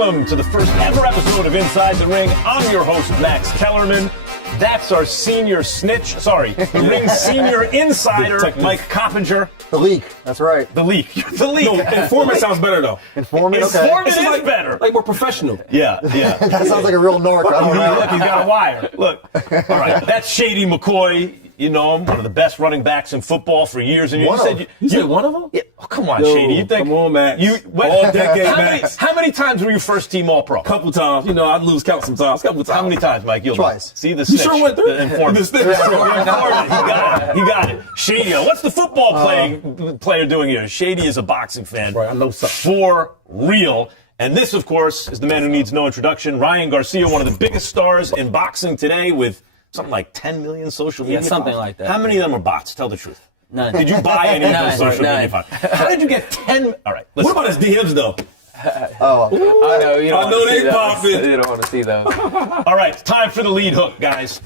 Welcome to the first ever episode of Inside the Ring. I'm your host, Max Kellerman. That's our senior snitch. Sorry, the ring's senior insider, Mike Coppinger. The leak. That's right. The leak. The leak. No, informant sounds better, though. Informant, okay. Informant is better. Like more professional. Yeah. That sounds like a real narc. I don't know. Look, he's got a wire. Look. All right, that's Shady McCoy. You know him, one of the best running backs in football for years. And You said one of them? Yeah. Oh, come on, Shady. You think? Come on, Max. All decade, Max. How many times were you first team All-Pro? Couple times. You know, I'd lose count sometimes. Couple times. How many times, Mike? Twice. See the You snitch. sure went through? The informant. The snitch. He got it. Shady. What's the football player doing here? Shady is a boxing fan. Right, I know something. For real. And this, of course, is the man who needs no introduction. Ryan Garcia, one of the biggest stars in boxing today with something like 10 million social media. Yeah, something like that. How many of them are bots? Tell the truth. None. Did you buy any of those social None. media bots? How did you get 10? All right. What about his DMs, though? I know you don't I know want to see they popping. those. You don't want to see those. All right, time for the lead hook, guys.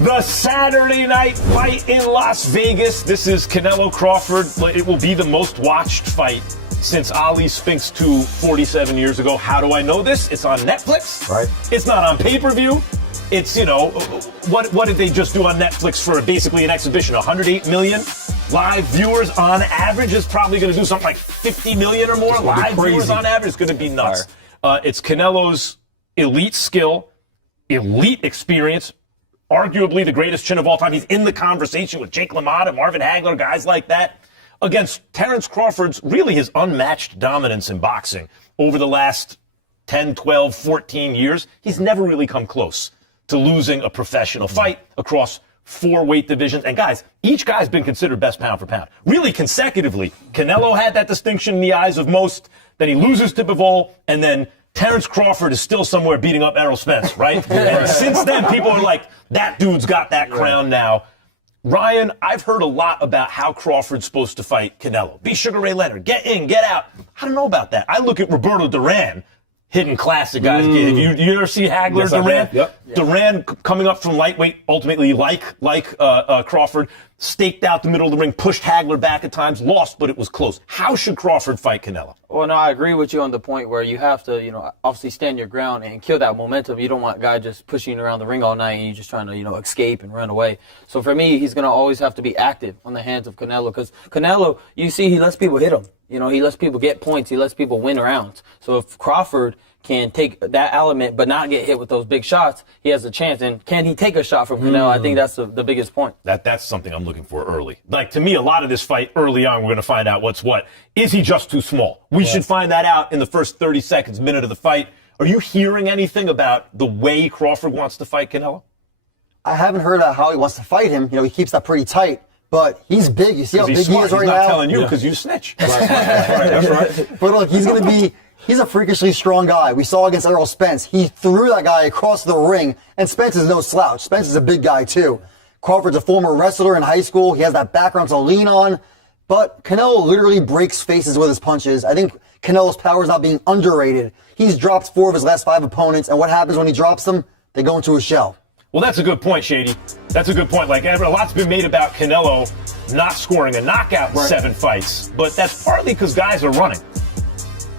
The Saturday night fight in Las Vegas. This is Canelo Crawford. It will be the most watched fight since Ali Spinks 2 47 years ago. How do I know this? It's on Netflix. Right. It's not on pay-per-view. It's, what did they just do on Netflix for basically an exhibition? 108 million live viewers on average. Is probably going to do something like 50 million or more live viewers on average. It's going to be nuts. It's Canelo's elite skill, elite experience, arguably the greatest chin of all time. He's in the conversation with Jake LaMotta, Marvin Hagler, guys like that, against Terence Crawford's really his unmatched dominance in boxing over the last 10, 12, 14 years. He's never really come close to losing a professional fight across 4 weight divisions. And guys, each guy's been considered best pound for pound. Really consecutively. Canelo had that distinction in the eyes of most. Then he loses to Bivol, and then Terence Crawford is still somewhere beating up Errol Spence, right? And since then, people are like, that dude's got that crown now. Ryan, I've heard a lot about how Crawford's supposed to fight Canelo. Be Sugar Ray Leonard. Get in, get out. I don't know about that. I look at Roberto Duran. Hidden classic, guys. You ever see Hagler, Yes, Duran? Yep. Duran coming up from lightweight, ultimately like Crawford, staked out the middle of the ring, pushed Hagler back at times, lost, but it was close. How should Crawford fight Canelo? Well, no, I agree with you on the point where you have to, obviously stand your ground and kill that momentum. You don't want a guy just pushing around the ring all night and you're just trying to, escape and run away. So for me, he's going to always have to be active on the hands of Canelo because Canelo, you see, he lets people hit him. He lets people get points. He lets people win rounds. So if Crawford can take that element but not get hit with those big shots, he has a chance. And can he take a shot from Canelo? I think that's the biggest point. That's something I'm looking for early. Like, to me, a lot of this fight early on, we're going to find out what's what. Is he just too small? We should find that out in the first 30 seconds, minute of the fight. Are you hearing anything about the way Crawford wants to fight Canelo? I haven't heard about how he wants to fight him. He keeps that pretty tight. But he's big. You see how big He's he is right not now? telling you because you snitch. That's right. But look, he's a freakishly strong guy. We saw against Errol Spence. He threw that guy across the ring, and Spence is no slouch. Spence is a big guy, too. Crawford's a former wrestler in high school. He has that background to lean on. But Canelo literally breaks faces with his punches. I think Canelo's power is not being underrated. He's dropped 4 of his last 5 opponents, and what happens when he drops them? They go into a shell. Well, that's a good point, Shady. That's a good point. Like, a lot's been made about Canelo not scoring a knockout in 7 fights, but that's partly because guys are running.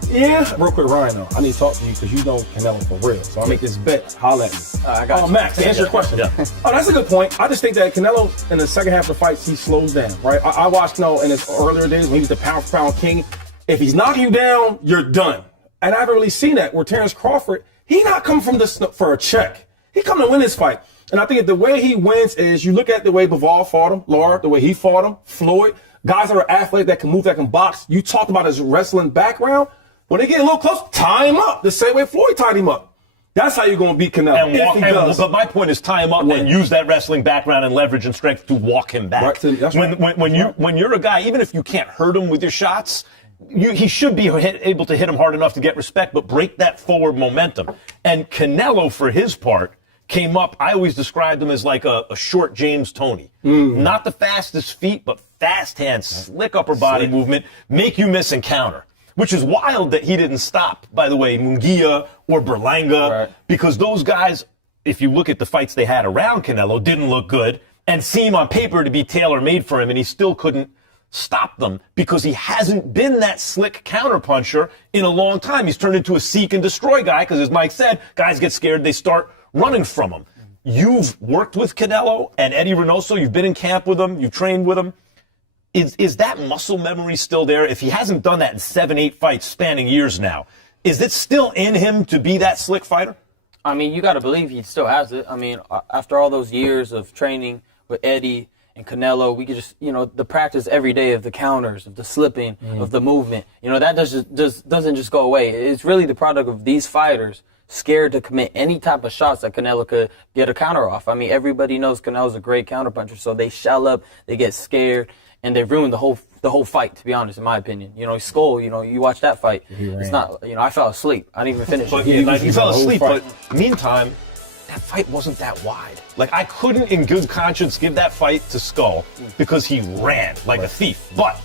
Yeah. Real quick, Ryan, though, I need to talk to you because you know Canelo for real. So I'll make this bet. Holla at me. I got you. Max, to answer your question. Yeah. Oh, that's a good point. I just think that Canelo, in the second half of the fights, he slows down, right? I watched Canelo in his earlier days when he was the pound-for-pound king. If he's knocking you down, you're done. And I haven't really seen that where Terence Crawford, he not coming from this for a check. He come to win this fight. And I think the way he wins is you look at the way Bivol fought him, Laura, the way he fought him, Floyd, guys that are athletes that can move, that can box. You talked about his wrestling background. When they get a little close, tie him up the same way Floyd tied him up. That's how you're going to beat Canelo. But my point is tie him up and use that wrestling background and leverage and strength to walk him back. When you're a guy, even if you can't hurt him with your shots, he should be able to hit him hard enough to get respect, but break that forward momentum. And Canelo, for his part, came up, I always described him as like a short James Toney. Not the fastest feet, but fast hands, slick upper body movement, make you miss and counter. Which is wild that he didn't stop, by the way, Munguia or Berlanga, because those guys, if you look at the fights they had around Canelo, didn't look good and seem on paper to be tailor-made for him, and he still couldn't stop them because he hasn't been that slick counterpuncher in a long time. He's turned into a seek and destroy guy because, as Mike said, guys get scared, they start running from him. You've worked with Canelo and Eddie Reynoso. You've been in camp with him. You've trained with him. Is that muscle memory still there? If he hasn't done that in 7-8 fights spanning years now, is it still in him to be that slick fighter? I mean, you got to believe he still has it. I mean, after all those years of training with Eddie and Canelo, we could just, the practice every day of the counters, of the slipping, of the movement, that doesn't just go away. It's really the product of these fighters scared to commit any type of shots that Canelo could get a counter off. I mean, everybody knows Canelo's a great counterpuncher, so they shell up, they get scared, and they ruined the whole fight, to be honest, in my opinion. Skull, you watch that fight. It's not, I fell asleep. I didn't even finish it. He fell asleep, but meantime, that fight wasn't that wide. Like, I couldn't in good conscience give that fight to Skull because he ran like a thief. But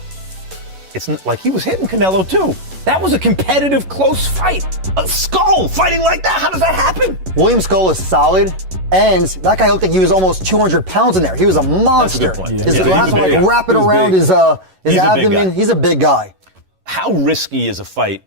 it's like he was hitting Canelo too. That was a competitive, close fight. A Skull fighting like that. How does that happen? William Skull is solid, and that guy looked like he was almost 200 pounds in there. He was a monster. That's a good point. His Yeah, last one, like wrapping around his abdomen. He's a big guy. How risky is a fight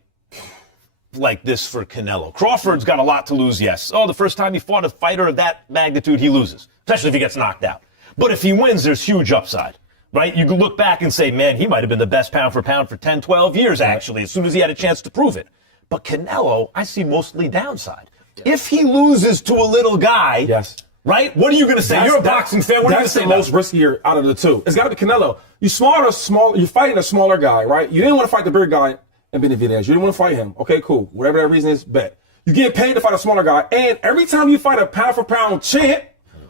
like this for Canelo? Crawford's got a lot to lose, yes. Oh, the first time he fought a fighter of that magnitude, he loses, especially if he gets knocked out. But if he wins, there's huge upside, right? You can look back and say, man, he might have been the best pound for pound for 10, 12 years, actually, as soon as he had a chance to prove it. But Canelo, I see mostly downside. If he loses to a little guy, Yes. right? What are you going to say? You're a boxing fan. What are you going to say? That's the most riskier out of the two. It's got to be Canelo. You're fighting a smaller guy, right? You didn't want to fight the bigger guy in Benavidez. You didn't want to fight him. Okay, cool. Whatever that reason is, bet. You get paid to fight a smaller guy, and every time you fight a pound-for-pound champ,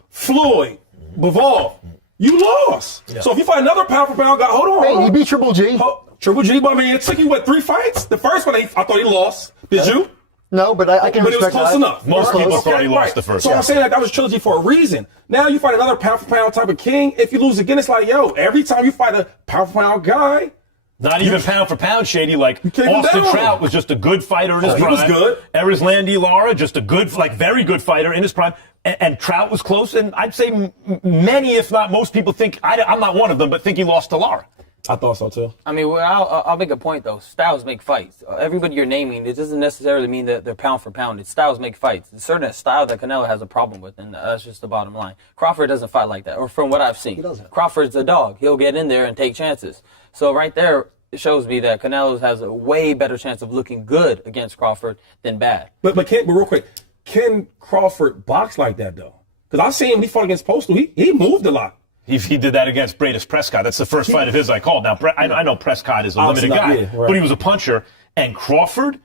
Floyd, Bivol, you lost. Yeah. So if you fight another pound-for-pound guy, hold on. Hey, he beat Triple G. Triple G, but I mean, it took you, 3 fights? The first one, I thought he lost. Did you? No, but I can But it was respect close that. enough. Most people Okay, thought he lost right. the first So one. I'm saying that was a trilogy for a reason. Now you fight another pound-for-pound type of king. If you lose again, it's like, every time you fight a pound-for-pound guy, Not even pound for pound, Shady. Like, can't go Austin down. Trout was just a good fighter in his he prime. was good. Erislandy Lara, just a good, very good fighter in his prime. And Trout was close. And I'd say many, if not most people think, I'm not one of them, but think he lost to Lara. I thought so too. I mean, I'll make a point, though. Styles make fights. Everybody you're naming, it doesn't necessarily mean that they're pound for pound. It's styles make fights. It's certain style that Canelo has a problem with, and that's just the bottom line. Crawford doesn't fight like that, or from what I've seen. He doesn't. Crawford's a dog. He'll get in there and take chances. So right there, it shows me that Canelo has a way better chance of looking good against Crawford than bad. But real quick, can Crawford box like that though? Because I seen him, he fought against Postal. He moved a lot. He did that against Bradis Prescott. That's the first fight of his I called. Now, I know Prescott is a limited guy, right. but he was a puncher. And Crawford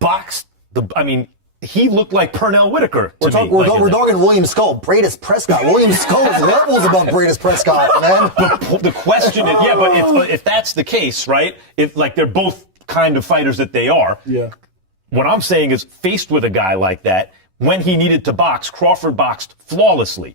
boxed he looked like Pernell Whitaker to me. We're talking William Skull, Bradis Prescott. William Skull's levels above Bradis Prescott, man. The question is, but if that's the case, right? If they're both kind of fighters that they are. Yeah. What I'm saying is, faced with a guy like that, when he needed to box, Crawford boxed flawlessly.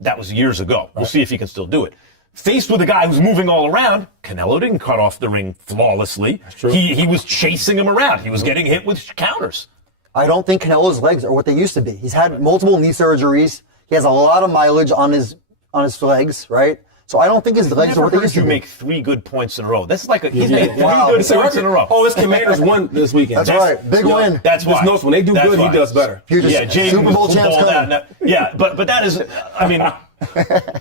That was years ago. We'll see if he can still do it. Faced with a guy who's moving all around, Canelo didn't cut off the ring flawlessly. That's true. He was chasing him around. He was getting hit with counters. I don't think Canelo's legs are what they used to be. He's had multiple knee surgeries. He has a lot of mileage on his legs, right? So I don't think his legs are what they used to You be. make 3 good points in a row. That's like he's Yeah. made 3 Wow. good It's a points in record. a row. Oh, his Commanders won this weekend. That's right. Big win. That's why. Just knows when they do That's good, why. he does better. Future Jaden Super Bowl was champs balled coming. out. Yeah, but that is,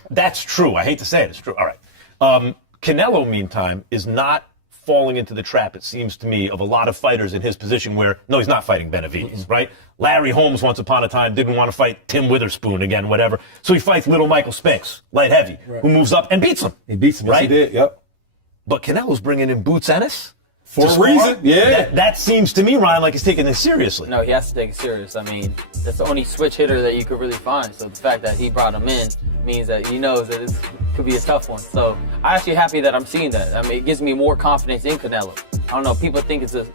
that's true. I hate to say it. It's true. All right. Canelo, meantime, is not falling into the trap, it seems to me, of a lot of fighters in his position where, no, he's not fighting Benavidez, right? Larry Holmes, once upon a time, didn't want to fight Tim Witherspoon again, whatever. So he fights little Michael Spinks, light heavy, who moves up and beats him. He beats him. Yes, right? he did. Yep. But Canelo's bringing in Boots Ennis. For a reason. Yeah. That seems to me, Ryan, like he's taking this seriously. No, he has to take it serious. I mean, that's the only switch hitter that you could really find. So the fact that he brought him in means that he knows that it could be a tough one. So I'm actually happy that I'm seeing that. I mean, it gives me more confidence in Canelo. I don't know. People think it's a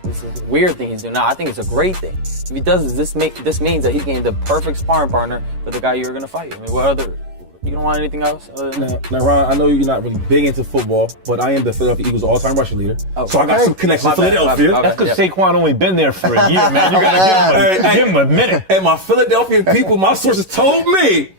weird thing he's doing. No, I think it's a great thing. If he does this means that he's getting the perfect sparring partner for the guy you're going to fight. I mean, what other? You don't want anything else? Other than that? Now, Ron, I know you're not really big into football, but I am the Philadelphia Eagles all-time rushing leader. Oh, so I got some connections my to bad, Philadelphia. my bad. That's because Saquon only been there for a year, man. You got to give him a minute. And my Philadelphia people, my sources told me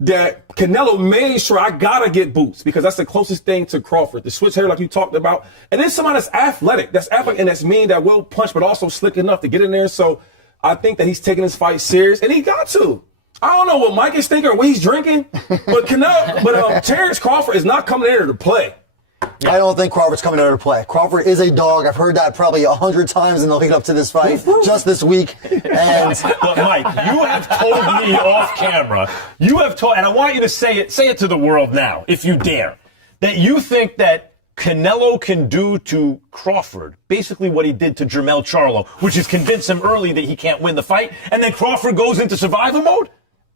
that Canelo made sure I gotta get boots because that's the closest thing to Crawford. The switch hair like you talked about. And then somebody that's athletic and that's mean, that will punch, but also slick enough to get in there. So I think that he's taking his fight serious, and he got to. I don't know what Mike is thinking or what he's drinking, but Terence Crawford is not coming in there to play. I don't think Crawford's coming out to play. Crawford is a dog. I've heard that probably 100 times in the lead up to this fight, just this week. And But Mike, you have told me off camera, and I want you to say it to the world now, if you dare, that you think that Canelo can do to Crawford basically what he did to Jermell Charlo, which is convince him early that he can't win the fight, and then Crawford goes into survival mode?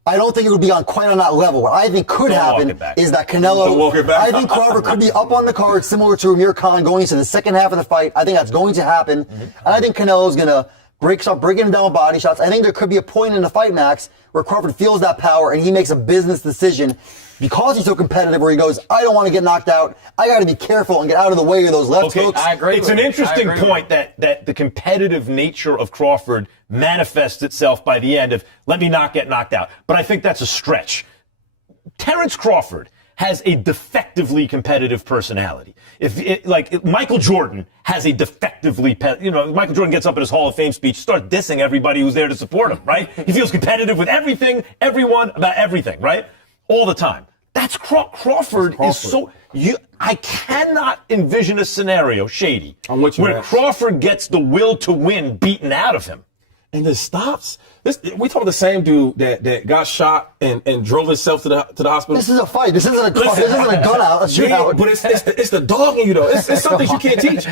I don't think it would be quite on that level. What I think could happen is that Canelo, I think Crawford could be up on the card similar to Amir Khan going into the second half of the fight. I think that's going to happen. And I think Canelo's going to start breaking him down with body shots. I think there could be a point in the fight, Max, where Crawford feels that power and he makes a business decision because he's so competitive where he goes, I don't want to get knocked out. I got to be careful and get out of the way of those left hooks. I agree. It's an interesting point that the competitive nature of Crawford manifests itself by the end of let me not get knocked out. But I think that's a stretch. Terence Crawford has a defectively competitive personality. Michael Jordan has a Michael Jordan gets up in his Hall of Fame speech, starts dissing everybody who's there to support him, right? He feels competitive with everything, everyone, about everything, right? All the time. That's Crawford is so. I cannot envision a scenario, Shady, where Crawford gets the will to win beaten out of him. And then stops. We talking the same dude that got shot and drove himself to the hospital. This is a fight. This isn't a gun out. A shootout. But it's the dog in you though. It's some things you can't teach.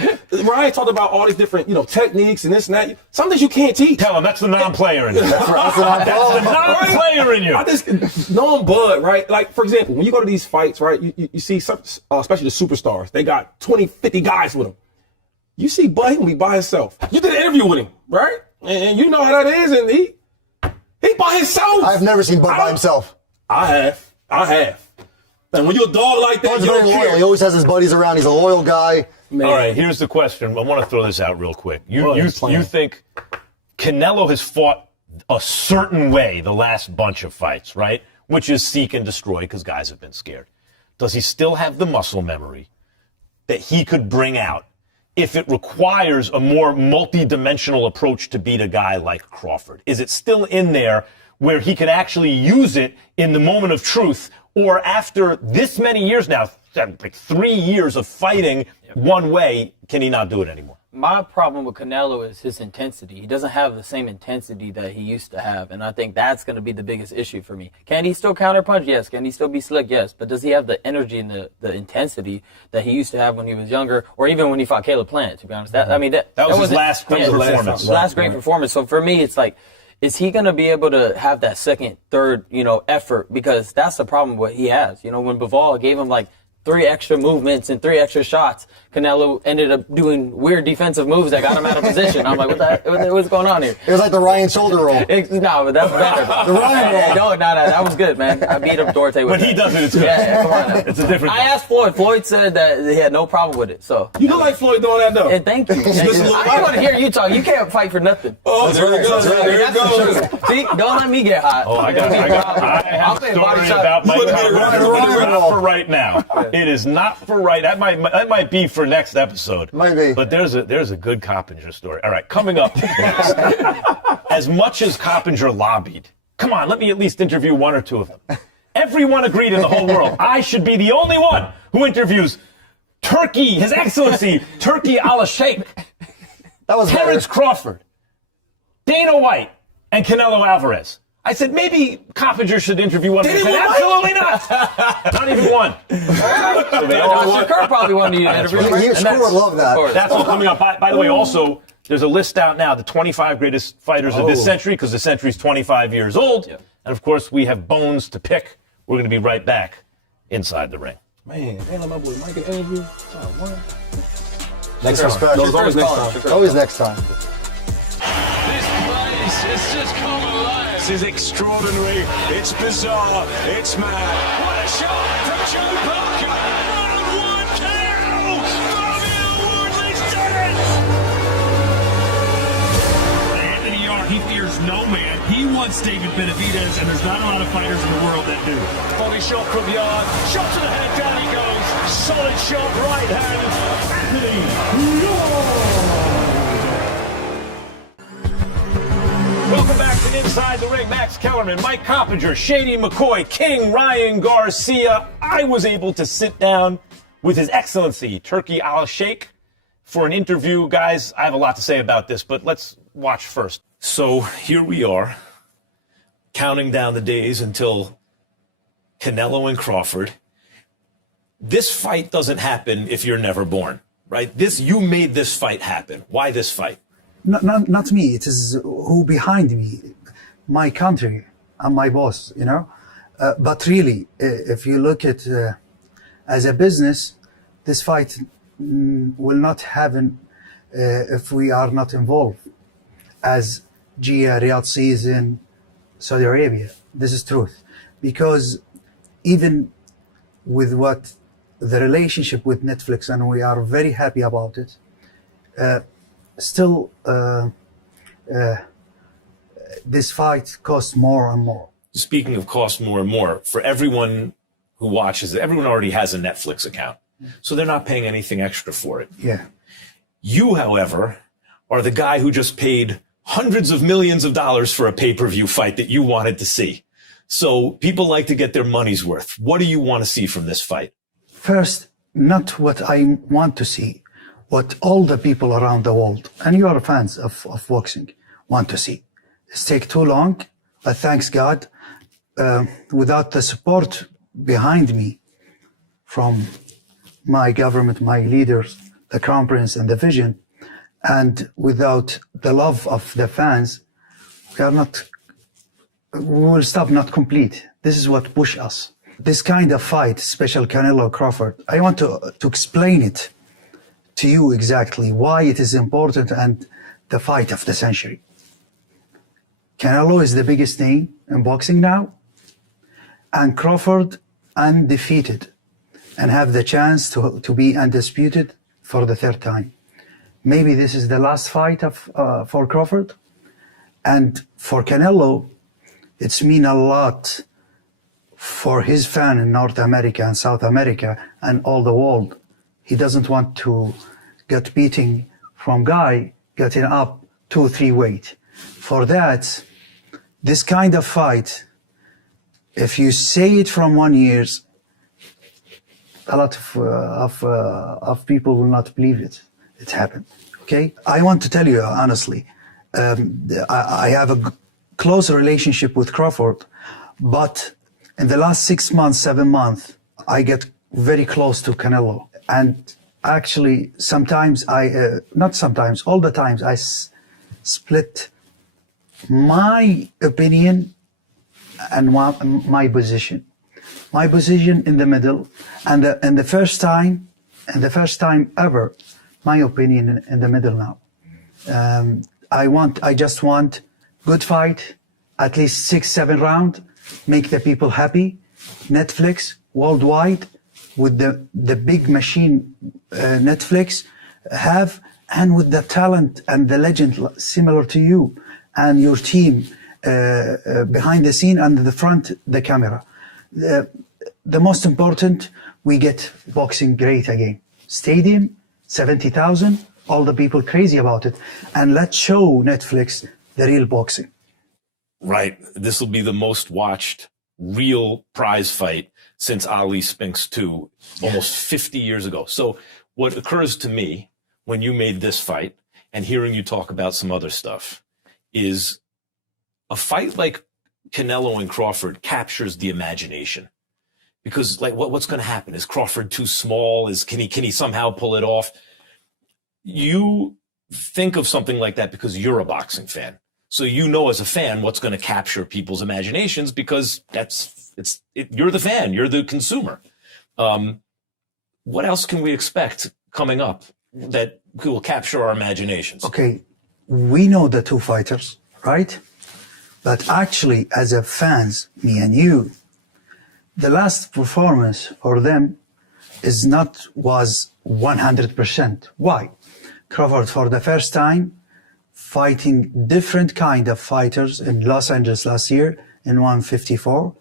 Ryan talked about all these different techniques and this and that. Some things you can't teach. Tell him that's the non-player in you. That's the non-player in you. I just knowing Bud, right? Like for example, when you go to these fights, right? You see some, especially the superstars. They got 20, 50 guys with them. You see Bud, he gonna be by himself. You did an interview with him, right? And you know how that is, and he by himself. I've never seen Bud by himself. I have. And when you're a dog like that, Bud's you very don't loyal. care. He always has his buddies around. He's a loyal guy. Man. All right, here's the question. I want to throw this out real quick. You think Canelo has fought a certain way the last bunch of fights, right? Which is seek and destroy because guys have been scared. Does he still have the muscle memory that he could bring out if it requires a more multi-dimensional approach to beat a guy like Crawford? Is it still in there where he can actually use it in the moment of truth, or after this many years now, like 3 years of fighting one way, can he not do it anymore? My problem with Canelo is his intensity. He doesn't have the same intensity that he used to have, and I think that's going to be the biggest issue for me. Can he still counterpunch? Yes. Can he still be slick? Yes. But does he have the energy and the intensity that he used to have when he was younger, or even when he fought Caleb Plant, to be honest? That was his last great performance. Last great performance. So for me, it's like, is he going to be able to have that second, third, effort? Because that's the problem what he has. When Bivol gave him like 3 extra movements and 3 extra shots, Canelo ended up doing weird defensive moves that got him out of position. I'm like, what's going on here? It was like the Ryan shoulder roll. No, but that's better. The Ryan roll. No, that was good, man. I beat up Duarte with But he does it, it's good. Yeah, come on now. It's a different I asked Floyd. Floyd said that he had no problem with it. So You look like Floyd doing that though. and thank you. I want to hear you talk. You can't fight for nothing. Oh, there it goes. There it goes. See, don't let me get hot. I have a story about Mike not for right now. It is not for right. That might be for next episode. Might be. But there's a good Coppinger story. All right, coming up next. As much as Coppinger lobbied, come on, let me at least interview 1 or 2 of them. Everyone agreed in the whole world I should be the only one who interviews His Excellency Turki Alalshikh, That was Terence Crawford, Dana White, and Canelo Alvarez. I said, maybe Coppinger should interview one of them. Absolutely not. Not even one. So they all want. Shakur probably wanted you to interview. Shakur would love that. That's all coming up. By the way, also, there's a list out now, the 25 greatest fighters of this century, because the century's 25 years old. Yep. And, of course, we have bones to pick. We're going to be right back inside the ring. Man, ain't my boy Mike an interview. Next time. Always next time. Always next time. This place has just come alive. This is extraordinary. It's bizarre. It's mad. What a shot from Joe Parker. Round 1 KO. Fabio Wardley's done it. Anthony Yarde, he fears no man. He was wants David Benavidez, and there's not a lot of fighters in the world that do. Body shot from yard, shot to the head, down he goes. Solid shot, right hand. Welcome back to Inside the Ring. Max Kellerman, Mike Coppinger, LeSean Mccoy, King Ryan Garcia. I was able to sit down with His Excellency Turki Alalshikh for an interview. Guys, I have a lot to say about this, but let's watch first. So here we are, counting down the days until Canelo and Crawford. This fight doesn't happen if you're never born, right? You made this fight happen. Why this fight? Not me. It is who behind me, my country and my boss, you know. But really, if you look at as a business, this fight will not happen if we are not involved. As Gia, Riyadh season, Saudi Arabia. This is truth. Because even with what the relationship with Netflix, and we are very happy about it, still this fight costs more and more. Speaking of cost more and more, for everyone who watches it, everyone already has a Netflix account. So they're not paying anything extra for it. Yeah. You, however, are the guy who just paid hundreds of millions of dollars for a pay-per-view fight that you wanted to see. So people like to get their money's worth. What do you want to see from this fight? First, not what I want to see, what all the people around the world, and you are fans of boxing, want to see. It's take too long, but thanks God, without the support behind me from my government, my leaders, the Crown Prince and the vision, and without the love of the fans, we will stop not complete. This is what push us. This kind of fight, special Canelo Crawford, I want to explain it to you exactly why it is important and the fight of the century. Canelo is the biggest name in boxing now, and Crawford undefeated and have the chance to be undisputed for the third time. Maybe this is the last fight for Crawford, and for Canelo, it's mean a lot for his fan in North America and South America and all the world. He doesn't want to get beating from guy getting up 2-3 weight. For that, this kind of fight, if you say it from 1 year, a lot of people will not believe it. It happened. Okay, I want to tell you honestly, I have a close relationship with Crawford, but in the last 6 months, 7 months, I get very close to Canelo. And actually, sometimes all the times, I split my opinion and my position. My position in the middle, and the first time ever, my opinion in the middle now. I just want good fight, at least 6-7 rounds, make the people happy. Netflix worldwide with the big machine Netflix have, and with the talent and the legend similar to you and your team behind the scene and the front, the camera. The most important, we get boxing great again. Stadium, 70,000, all the people crazy about it. And let's show Netflix the real boxing. Right. This will be the most watched real prize fight since Ali Spinks 2, almost 50 years ago. So what occurs to me when you made this fight and hearing you talk about some other stuff is a fight like Canelo and Crawford captures the imagination. Because like what's going to happen? Is Crawford too small? Can he somehow pull it off? You think of something like that because you're a boxing fan. So you know as a fan what's going to capture people's imaginations because you're the fan, you're the consumer. What else can we expect coming up that will capture our imaginations? Okay, we know the two fighters, right? But actually, as a fans, me and you, the last performance for them was 100%. Why? Crawford, for the first time, fighting different kind of fighters in Los Angeles last year in 154,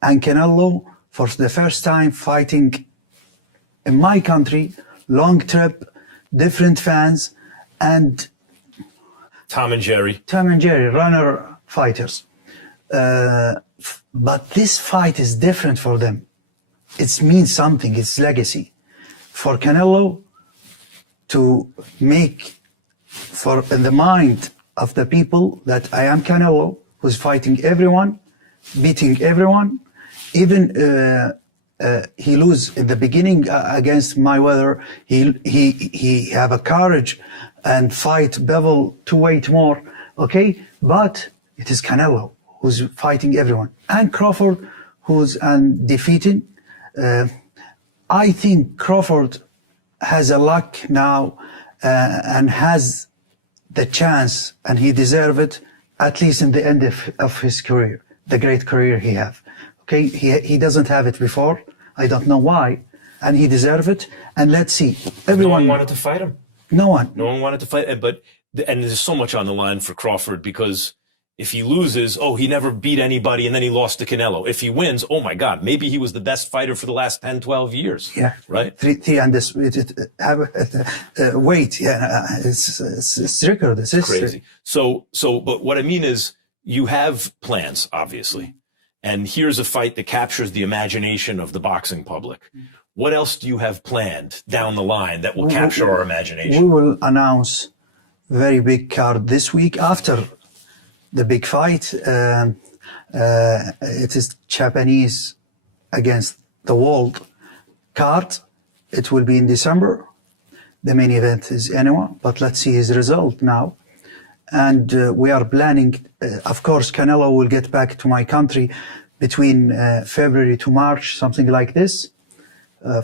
and Canelo for the first time fighting in my country, long trip, different fans, and Tom and Jerry, runner fighters. But this fight is different for them. It means something, it's legacy. For Canelo to make in the mind of the people that I am Canelo, who's fighting everyone, beating everyone, even he lose in the beginning against Mayweather. He have a courage and fight Bevel to weight more, okay? But it is Canelo who's fighting everyone, and Crawford who's undefeated. I think Crawford has a luck now and has the chance, and he deserves it, at least in the end of his career, the great career he have. Okay, he doesn't have it before. I don't know why, and he deserves it. And let's see. Everyone no one wanted to fight him. No one. No one wanted to fight, and there's so much on the line for Crawford, because if he loses, he never beat anybody and then he lost to Canelo. If he wins, oh my God, maybe he was the best fighter for the last 10, 12 years. Yeah. Right? Three and this, weight. Yeah. It's record. It's crazy. But what I mean is you have plans, obviously. And here's a fight that captures the imagination of the boxing public. What else do you have planned down the line that will capture our imagination? We will announce very big card this week after the big fight. It is Japanese against the world card. It will be in December. The main event is Inoue, but let's see his result now. And we are planning, of course, Canelo will get back to my country between February to March, something like this,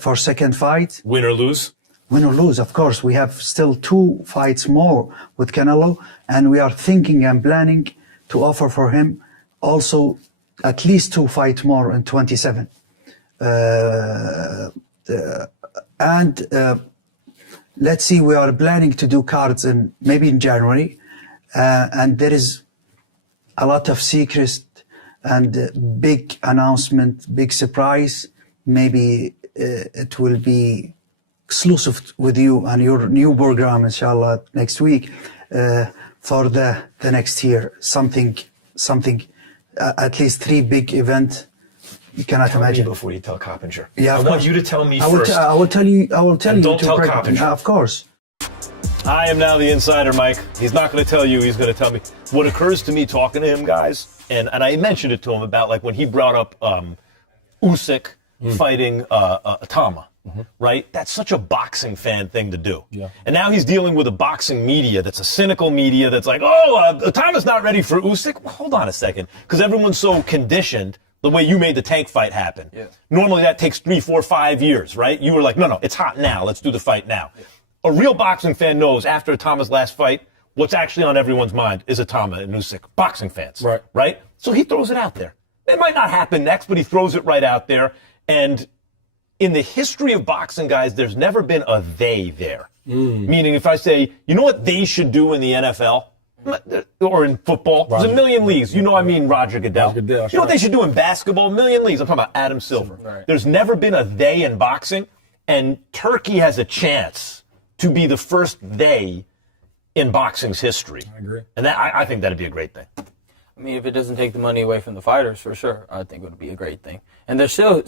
for second fight. Win or lose? Win or lose, of course. We have still 2 fights more with Canelo, and we are thinking and planning to offer for him also at least 2 fights more in 27. Let's see, we are planning to do cards maybe in January, and there is a lot of secrets and big announcement, big surprise. Maybe it will be exclusive with you and your new program, inshallah, next week, for the next year. Something, at least 3 big events. You cannot imagine. Before you tell Coppinger. Yeah, I want you to tell me first. I will tell you. And don't tell Coppinger. Of course. I am now the insider, Mike. He's not going to tell you. He's going to tell me. What occurs to me talking to him, guys, and I mentioned it to him about like when he brought up Usyk fighting Tama, right? That's such a boxing fan thing to do. Yeah. And now he's dealing with a boxing media that's a cynical media that's like, Tama's not ready for Usyk. Well, hold on a second, because everyone's so conditioned. The way you made the tank fight happen. Yeah. Normally that takes 3, 4, 5 years, right? You were like, no, it's hot now. Let's do the fight now. Yeah. A real boxing fan knows after Tama's last fight, what's actually on everyone's mind is Tama and Usyk. Boxing fans, right? So he throws it out there. It might not happen next, but he throws it right out there. And in the history of boxing, guys, there's never been a they there. Meaning if I say, you know what they should do in the NFL? Or in football, there's a million leagues. You know, I mean Roger Goodell. You know what they should do in basketball? A million leagues. I'm talking about Adam Silver. Right. There's never been a they in boxing, and Turkey has a chance to be the first they in boxing's history. I agree. And I think that'd be a great thing. I mean, if it doesn't take the money away from the fighters, for sure, I think it would be a great thing. And there still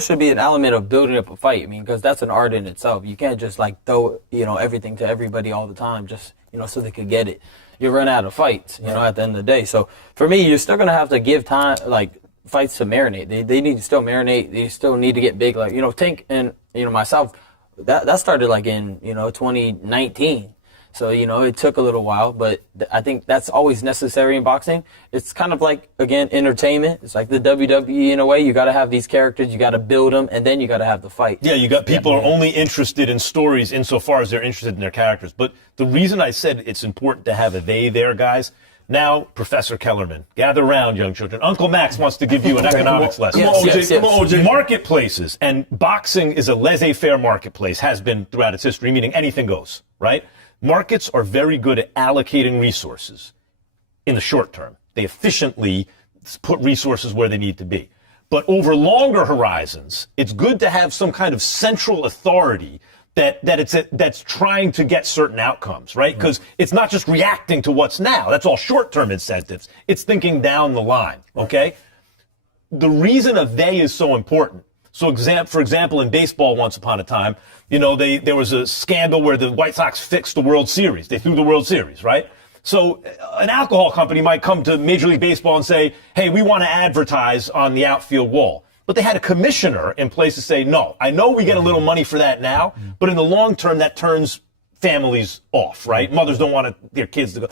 should be an element of building up a fight. I mean, because that's an art in itself. You can't just like throw, everything to everybody all the time, just, so they could get it. You run out of fights, at the end of the day. So for me, you're still going to have to give time, like fights to marinate. They need to still marinate. They still need to get big. Like, Tank and, myself, that started like in, 2019. So, it took a little while, but I think that's always necessary in boxing. It's kind of like, again, entertainment. It's like the WWE in a way. You got to have these characters, you got to build them, and then you got to have the fight. Yeah, you got people are only interested in stories insofar as they're interested in their characters. But the reason I said it's important to have a they there, guys, now, Professor Kellerman, gather around, young children. Uncle Max wants to give you an economics lesson. Come on, OJ. Marketplaces, and boxing is a laissez-faire marketplace, has been throughout its history, meaning anything goes, right? markets are very good at allocating resources in the short term. They efficiently put resources where they need to be. But over longer horizons, it's good to have some kind of central authority that's trying to get certain outcomes, right? Because it's not just reacting to what's now. That's all short-term incentives. It's thinking down the line, okay? The reason a they is so important. So, for example, in baseball, once upon a time, there was a scandal where the White Sox fixed the World Series. They threw the World Series, right? So an alcohol company might come to Major League Baseball and say, hey, we want to advertise on the outfield wall. But they had a commissioner in place to say, no, I know we get a little money for that now, but in the long term, that turns families off, right? Mothers don't want their kids to go.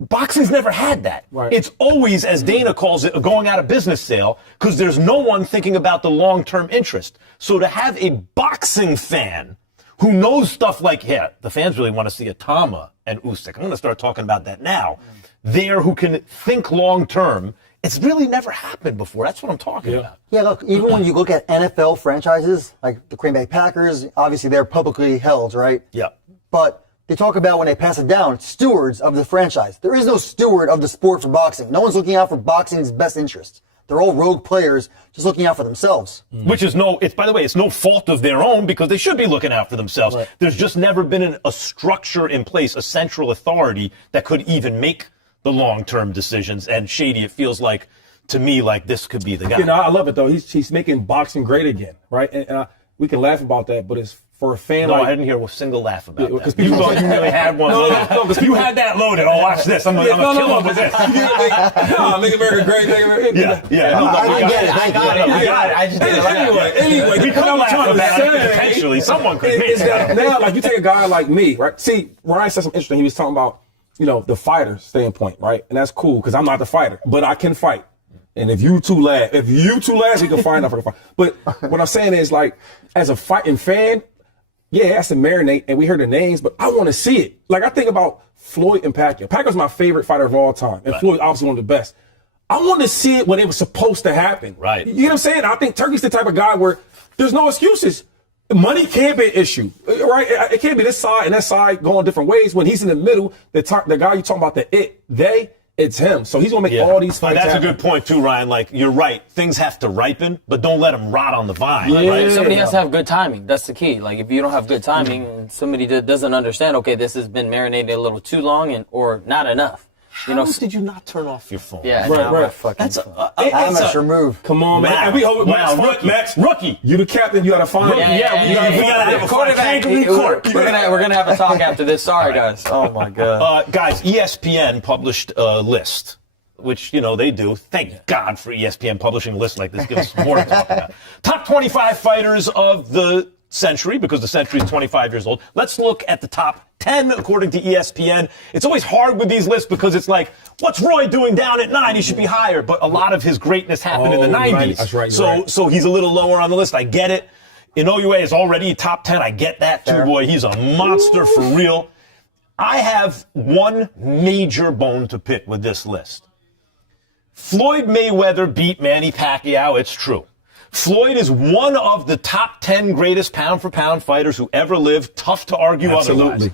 Boxing's never had that. Right. It's always, as Dana calls it, a going out of business sale because there's no one thinking about the long-term interest. So to have a boxing fan who knows stuff like, the fans really want to see a Tama and Usyk. I'm going to start talking about that now. There who can think long-term. It's really never happened before. That's what I'm talking about. Yeah, look, even when you look at NFL franchises, like the Green Bay Packers, obviously they're publicly held, right? Yeah. But they talk about when they pass it down, stewards of the franchise. There is no steward of the sport for boxing. No one's looking out for boxing's best interest. They're all rogue players just looking out for themselves. Which is by the way, it's no fault of their own because they should be looking out for themselves. Right. There's just never been a structure in place, a central authority that could even make the long-term decisions. And Shady, it feels like, to me, like this could be the guy. I love it, though. He's making boxing great again, right? And we can laugh about that, but it's for a fan I didn't hear a single laugh about that. You thought you really had one. No, because you had that loaded. Oh, watch this. I'm going to kill him with this. Make America great. I get it. I got it. I just didn't Anyway, we could laugh about it. Potentially, someone could. Is that now, like, you take a guy like me, right? See, Ryan said something interesting. He was talking about, the fighter standpoint, right? And that's cool because I'm not the fighter, but I can fight. And if you two laugh, we can find out for the fight. But what I'm saying is, like, as a fighting fan, yeah, it has to marinate, and we heard the names, but I want to see it. Like, I think about Floyd and Pacquiao. Pacquiao's my favorite fighter of all time, and Floyd obviously one of the best. I want to see it when it was supposed to happen. Right. You know what I'm saying? I think Turki's the type of guy where there's no excuses. Money can't be an issue, right? It can't be this side and that side going different ways. When he's in the middle, the guy you talking about, it's him. So he's going to make all these fights That's happen. a good point, too, Ryan. Like, you're right. Things have to ripen, but don't let them rot on the vine, right? Somebody has to have good timing. That's the key. Like, if you don't have good timing and somebody doesn't understand, okay, this has been marinated a little too long or not enough. How did you not turn off your phone? Yeah, right. That's an amateur move. Come on, man. And we hope Max, rookie. You the captain. You got to find him. We got to have a quarterback. We're gonna have a talk after this. Sorry, guys. Oh my God. Guys, ESPN published a list, which they do. Thank God for ESPN publishing a list like this. Gives us more to talk about. Top 25 fighters of the century, because the century is 25 years old. Let's look at the top 10 according to ESPN. It's always hard with these lists because it's like, what's Roy doing down at 9? He should be higher. But a lot of his greatness happened in the 90s. Right. That's right. So he's a little lower on the list. I get it. Inoue is already top 10. I get that too, boy. He's a monster for real. I have one major bone to pick with this list. Floyd Mayweather beat Manny Pacquiao. It's true. Floyd is one of the top 10 greatest pound-for-pound fighters who ever lived. Tough to argue otherwise.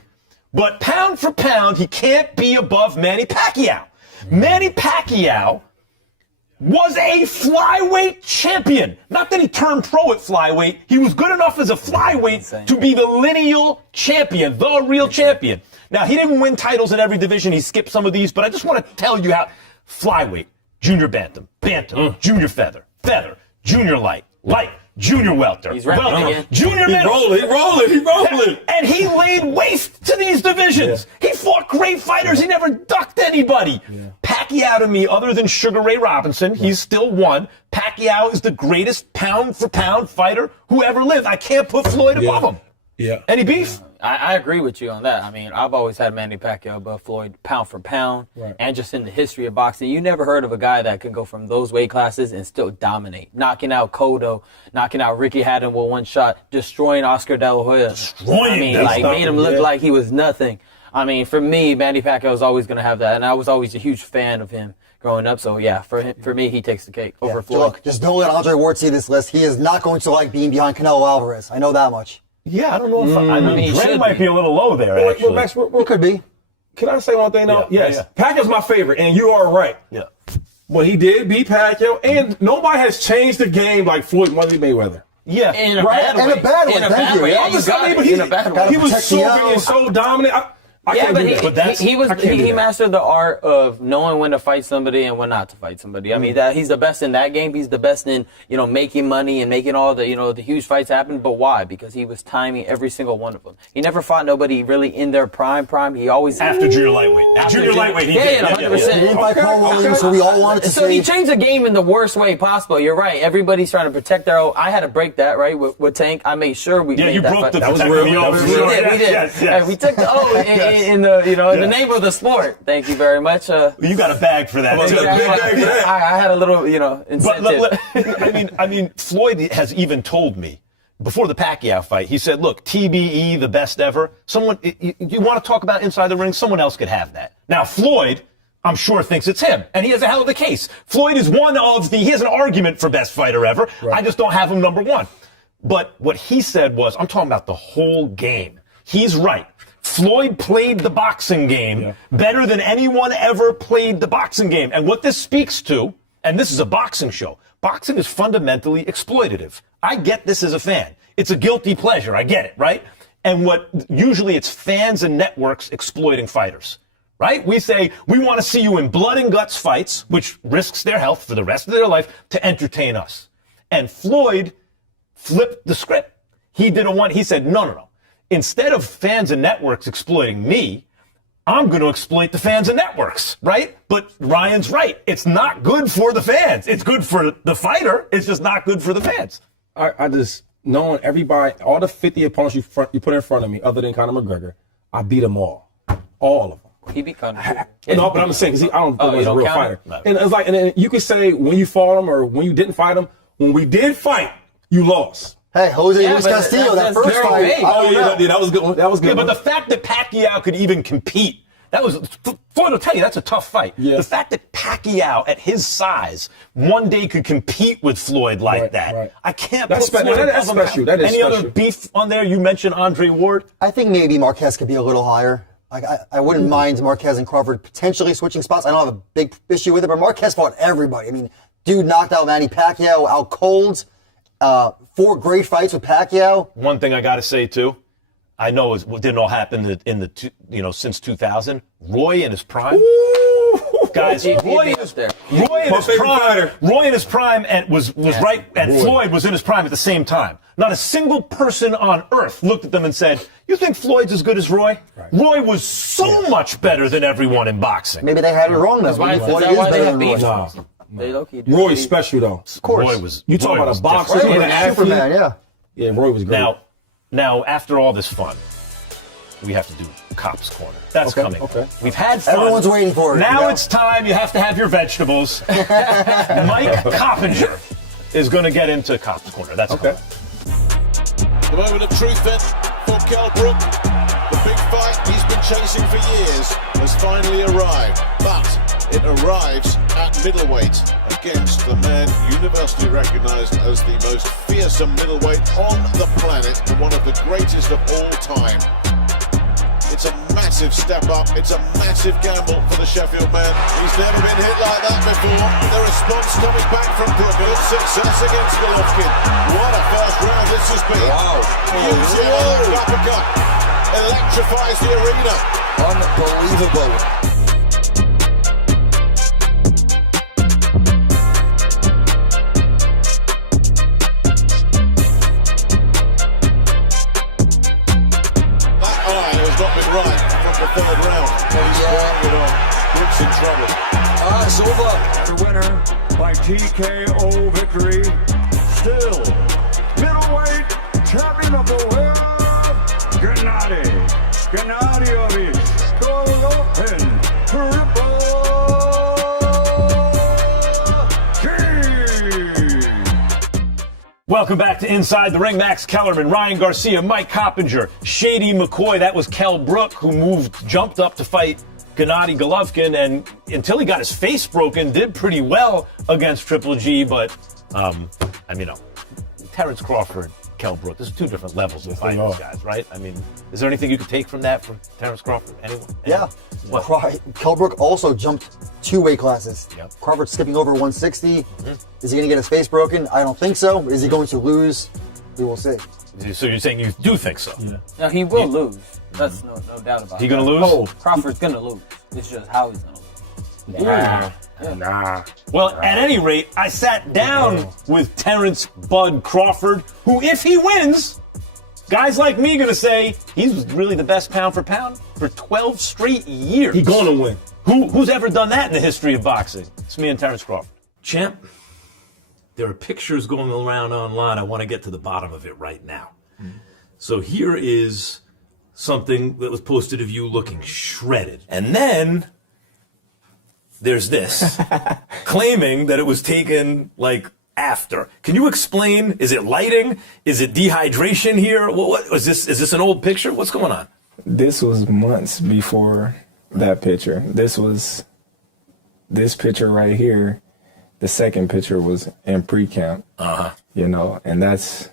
But pound for pound, he can't be above Manny Pacquiao. Manny Pacquiao was a flyweight champion. Not that he turned pro at flyweight. He was good enough as a flyweight to be the lineal champion, the real champion. Now, he didn't win titles in every division. He skipped some of these, but I just want to tell you how flyweight, junior bantam, junior feather, junior light, junior welter, he's welter, junior middle. He rolling. And he laid waste to these divisions. Yeah. He fought great fighters. He never ducked anybody. Yeah. Pacquiao, to me, other than Sugar Ray Robinson, he's still one. Pacquiao is the greatest pound-for-pound fighter who ever lived. I can't put Floyd above him. Yeah. Any beef? I agree with you on that. I mean, I've always had Manny Pacquiao above Floyd pound for pound. Right. And just in the history of boxing, you never heard of a guy that can go from those weight classes and still dominate. Knocking out Cotto, knocking out Ricky Hatton with one shot, destroying Oscar De La Hoya. Made him look like he was nothing. I mean, for me, Manny Pacquiao was always going to have that, and I was always a huge fan of him growing up. So, yeah, for me, he takes the cake over Floyd. Look, just don't let Andre Ward see this list. He is not going to like being behind Canelo Alvarez. I know that much. Yeah, I don't know if I mean, he Dre should might be. be a little low there, Wait, actually. Max, It could be. can I say one thing though? Yeah, Yes. yeah. Pacquiao's my favorite, and you are right. Yeah. But he did beat Pacquiao, and nobody has changed the game like Floyd Money Mayweather. Yeah. In a Right, bad in way. a bad way, In a thank bad you. way. Yeah, Yeah, you got it. In a bad way. He was protect so the big and eye. so dominant. I Yeah, can't but do he, that. But that's- he was I can't do he that. mastered the art of knowing when to fight somebody and when not to fight somebody. I mean, that he's the best in that game. He's the best in making money and making all the the huge fights happen. But why? Because he was timing every single one of them. He never fought nobody really in their prime. He always After junior lightweight. At junior lightweight, he did. 100%. He didn't fight Paul Williams, so we all wanted to So he see. changed the game in the worst way possible. You're right. Everybody's trying to protect their own. I had to break that right with Tank. I made sure we Yeah, made you that broke fight. the That was protecting real. the That was oath. real. We did. Yes, yes. And we took the O in the in the name of the sport. Thank you very much. You got a bag for that. Well, too. yeah, big bag for that. I had a little But incentive. I mean, Floyd has even told me before the Pacquiao fight. He said, "Look, TBE, the best ever. Someone, you want to talk about inside the ring? Someone else could have that." Now, Floyd, I'm sure thinks it's him, and he has a hell of a case. Floyd is one of he has an argument for best fighter ever. I just don't have him number one. But what he said was, I'm talking about the whole game. He's right. Floyd played the boxing game better than anyone ever played the boxing game. And what this speaks to, and this is a boxing show, boxing is fundamentally exploitative. I get this as a fan. It's a guilty pleasure. I get it, right? And usually it's fans and networks exploiting fighters, right? We say, we want to see you in blood and guts fights, which risks their health for the rest of their life to entertain us. And Floyd flipped the script. He said, no. Instead of fans and networks exploiting me, I'm going to exploit the fans and networks, right? But Ryan's right. It's not good for the fans. It's good for the fighter. It's just not good for the fans. I just knowing everybody, all the 50 opponents you put in front of me, other than Conor McGregor, I beat them all of them. He beat Conor. No, but I'm just saying because I don't think he's a don't real count fighter. him? And it's like, and then you could say when you fought him or when you didn't fight him. When we did fight, you lost. Hey, Jose Yeah, Luis but Castillo, that that's first very fight. vague. I don't know. That was good. That was good. Yeah, but the fact that Pacquiao could even compete, Floyd will tell you that's a tough fight. Yeah. The fact that Pacquiao, at his size, one day could compete with Floyd like Right, that. right. I can't That's put spe- Floyd that's above him. special. That is Any other special. beef on there? You mentioned Andre Ward. I think maybe Marquez could be a little higher. Like I wouldn't mind Marquez and Crawford potentially switching spots. I don't have a big issue with it, but Marquez fought everybody. I mean, dude knocked out Manny Pacquiao out cold. 4 great fights with Pacquiao. One thing I got to say too, I know it didn't all happen since 2000. Roy in his prime, guys. Roy in his prime and was right, and Floyd was in his prime at the same time. Not a single person on earth looked at them and said, "You think Floyd's as good as Roy?" Right. Roy was so much better than everyone in boxing. Maybe they had it wrong though. That's why, Maybe is Floyd that is why they better have than Roy. beef? Nah. They low-key do. Roy's special though. Of course. Roy was. You talking Roy about was a boxer? different. Roy was an Superman, athlete. yeah. Yeah, Roy was great. Now, after all this fun, we have to do Cops Corner. That's Okay, coming. okay. We've had fun. Everyone's waiting for it. Now you know? it's time. You have to have your vegetables. Mike Coppinger is going to get into Cops Corner. That's okay. The moment of truth then for Kell Brook. The big fight he's been chasing for years has finally arrived. But it arrives at middleweight against the man universally recognized as the most fearsome middleweight on the planet and one of the greatest of all time. It's a massive step up. It's a massive gamble for the Sheffield man. He's never been hit like that before. The response coming back from Brook. Good success against Golovkin. What a first round this has been. Wow. UCL uppercut electrifies the arena. Unbelievable. Right from the third round. Brook's in trouble. It's over. The winner by TKO victory. Still, middleweight champion of the world, Gennady Golovkin, Triple G. Welcome back to Inside the Ring. Max Kellerman, Ryan Garcia, Mike Coppinger, Shady McCoy. That was Kell Brook, who jumped up to fight Gennady Golovkin, and until he got his face broken, did pretty well against Triple G. But, Terence Crawford, Kell Brook. There's two different levels of Yes, fighting they these are. guys, right? I mean, is there anything you could take from that from Terence Crawford? Anyone? Yeah. What? Kell Brook also jumped 2 weight classes. Yep. Crawford skipping over 160. Is he going to get his face broken? I don't think so. Is he going to lose? We will see. So you're saying you do think so? Yeah. Now he will lose. That's no doubt about it. He gonna lose? Oh, Crawford's gonna lose. It's just how he's gonna lose. nah. Well, at any rate, I sat down with Terence Bud Crawford, who, if he wins, guys like me gonna say he's really the best pound for pound for 12 straight years. He gonna win. Who's ever done that in the history of boxing? It's me and Terence Crawford. Champ, there are pictures going around online. I want to get to the bottom of it right now. So here is something that was posted of you looking shredded. And then there's this, claiming that it was taken like after. Can you explain? Is it lighting? Is it dehydration here? What is this? Is this an old picture? What's going on? This was months before that picture. This picture right here. The second picture was in pre-camp. You know, and that's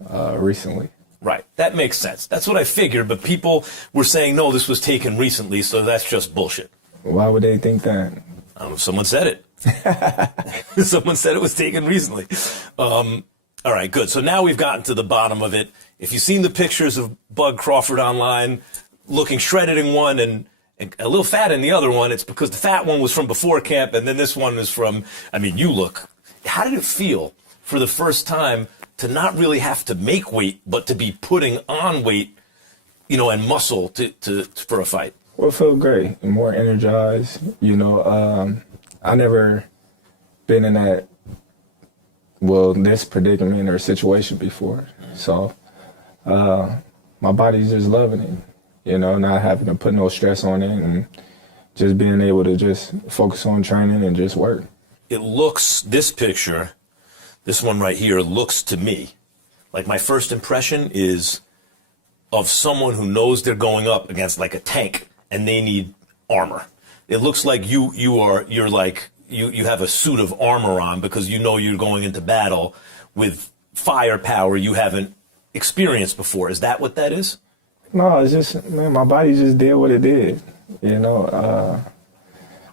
recently. Right. That makes sense. That's what I figured. But people were saying, no, this was taken recently, so that's just bullshit. Why would they think that? Someone said it. Someone said it was taken recently. All right, good. So now we've gotten to the bottom of it. If you've seen the pictures of Bud Crawford online, looking shredded in one and a little fat in the other one, it's because the fat one was from before camp, and then this one is from, I mean, you look. How did it feel for the first time to not really have to make weight, but to be putting on weight, you know, and muscle for a fight? Well, it felt great. More energized. You know, I never been in that, this predicament or situation before. So my body's just loving it. You know, not having to put no stress on it and just being able to just focus on training and just work. It looks, this picture, this one right here, looks to me like my first impression is of someone who knows they're going up against like a tank and they need armor. It looks like you have a suit of armor on because you know you're going into battle with firepower you haven't experienced before. Is that what that is? No, it's just, man, my body just did what it did. You know,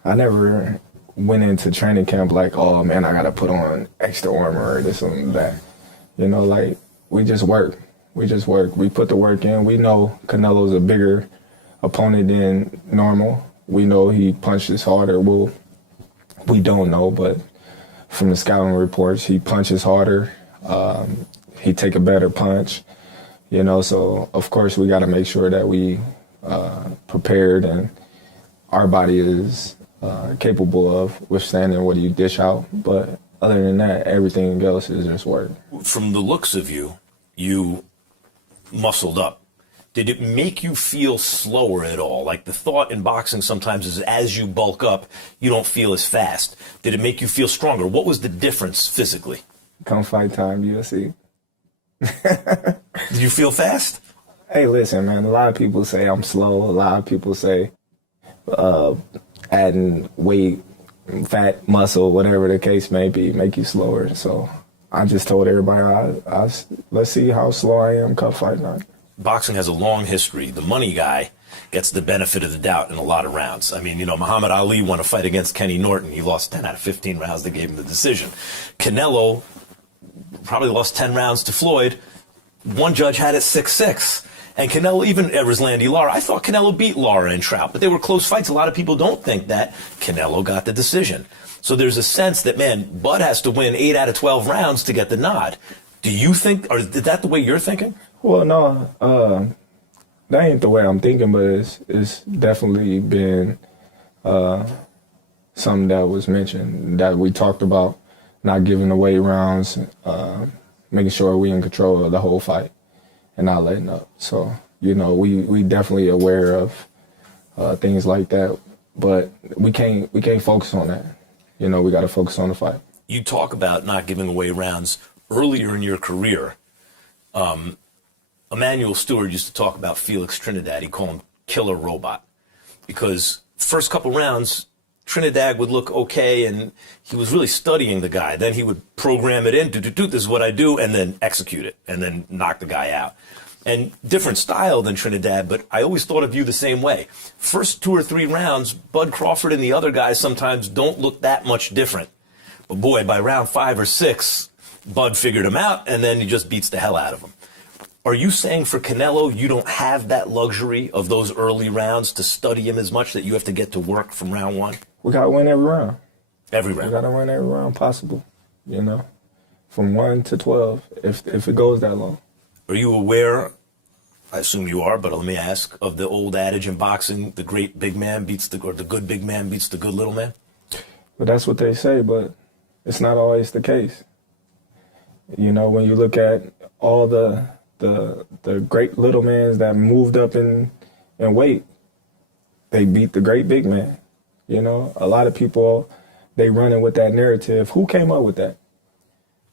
I never went into training camp like, oh man, I gotta put on extra armor or this and that. You know, like we just work. We put the work in. We know Canelo's a bigger opponent than normal. We know he punches harder. We don't know, but from the scouting reports, he punches harder. He take a better punch. You know, so of course we got to make sure that we prepared and our body is capable of withstanding what you dish out. But other than that, everything else is just work. From the looks of you, you muscled up. Did it make you feel slower at all? Like the thought in boxing sometimes is as you bulk up, you don't feel as fast. Did it make you feel stronger? What was the difference physically? Come fight time, UFC. Did you feel fast? Hey, listen, man, a lot of people say I'm slow. A lot of people say adding weight, fat, muscle, whatever the case may be, make you slower. So I just told everybody, let's see how slow I am come fight night. Boxing has a long history. The money guy gets the benefit of the doubt in a lot of rounds. I mean, you know, Muhammad Ali won a fight against Kenny Norton. He lost 10 out of 15 rounds. They gave him the decision. Canelo probably lost 10 rounds to Floyd. One judge had it 6-6. And Canelo, even Erislandy Lara, I thought Canelo beat Lara and Trout, but they were close fights. A lot of people don't think that. Canelo got the decision. So there's a sense that, man, Bud has to win 8 out of 12 rounds to get the nod. Do you think, or is that the way you're thinking? Well, no, that ain't the way I'm thinking, but it's definitely been something that was mentioned, that we talked about, not giving away rounds, making sure we in control of the whole fight and not letting up. So, you know, we definitely aware of things like that, but we can't focus on that. You know, we got to focus on the fight. You talk about not giving away rounds earlier in your career. Emmanuel Stewart used to talk about Felix Trinidad. He called him Killer Robot because first couple rounds, Trinidad would look okay, and he was really studying the guy. Then he would program it in, this is what I do, and then execute it, and then knock the guy out. And different style than Trinidad, but I always thought of you the same way. First 2 or 3 rounds, Bud Crawford and the other guys sometimes don't look that much different. But boy, by round 5 or 6, Bud figured him out, and then he just beats the hell out of him. Are you saying for Canelo, you don't have that luxury of those early rounds to study him as much, that you have to get to work from round 1? We got to win every round. Every round. We got to win every round possible, you know, from 1 to 12, if it goes that long. Are you aware, I assume you are, but let me ask, of the old adage in boxing, the great big man beats the good big man beats the good little man? But that's what they say, but it's not always the case. You know, when you look at all the great little mans that moved up in weight, they beat the great big man. You know, a lot of people, they running with that narrative. Who came up with that?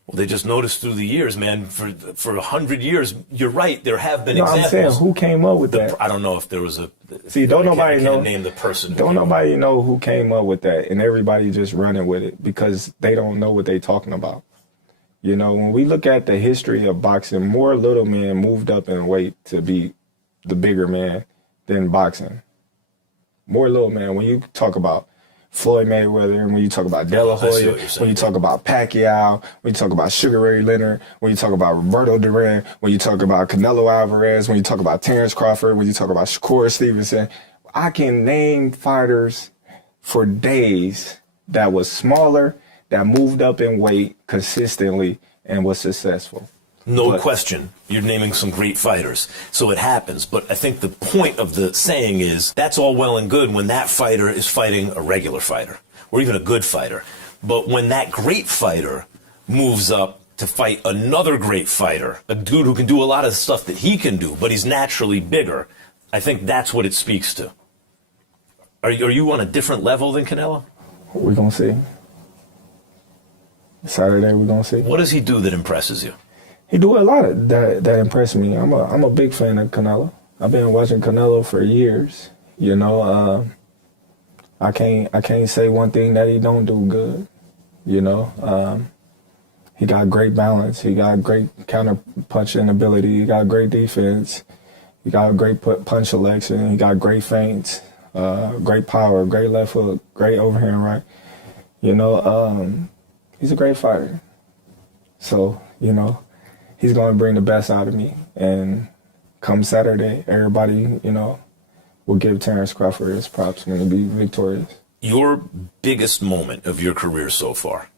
Well, they just noticed through the years, man, for 100 years, you're right, there have been examples. I'm saying, who came up with that? I don't know if there was a... See, don't nobody know. Name the person. Don't nobody know who came up with that, and everybody just running with it because they don't know what they talking about. You know, when we look at the history of boxing, more little men moved up in weight to beat the bigger man than boxing. More little men. When you talk about Floyd Mayweather, and when you talk about De La Hoya, when you talk about Pacquiao, when you talk about Sugar Ray Leonard, when you talk about Roberto Duran, when you talk about Canelo Alvarez, when you talk about Terence Crawford, when you talk about Shakur Stevenson, I can name fighters for days that was smaller, that moved up in weight consistently and was successful. No question. You're naming some great fighters. So it happens. But I think the point of the saying is that's all well and good when that fighter is fighting a regular fighter or even a good fighter. But when that great fighter moves up to fight another great fighter, a dude who can do a lot of stuff that he can do, but he's naturally bigger, I think that's what it speaks to. Are you on a different level than Canelo? We're going to see. Saturday, we're going to see. What does he do that impresses you? He do a lot of that impressed me. I'm a big fan of Canelo. I've been watching Canelo for years. You know, I can't say one thing that he don't do good. You know, he got great balance. He got great counter punching ability. He got great defense. He got great punch selection. He got great feints, great power, great left hook, great overhand right. You know, he's a great fighter. So, you know, he's going to bring the best out of me. And come Saturday, everybody, you know, will give Terence Crawford his props when he be victorious. Your biggest moment of your career so far,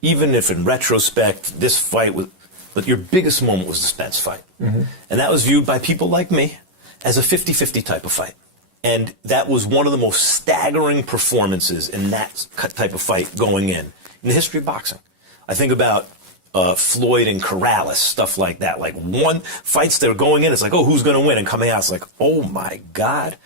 even if in retrospect this fight was, but your biggest moment was the Spence fight. Mm-hmm. And that was viewed by people like me as a 50-50 type of fight. And that was one of the most staggering performances in that type of fight going in the history of boxing. I think about Floyd and Corrales, stuff like that. Like one fights they're going in, it's like, oh, who's going to win? And coming out, it's like, oh my God,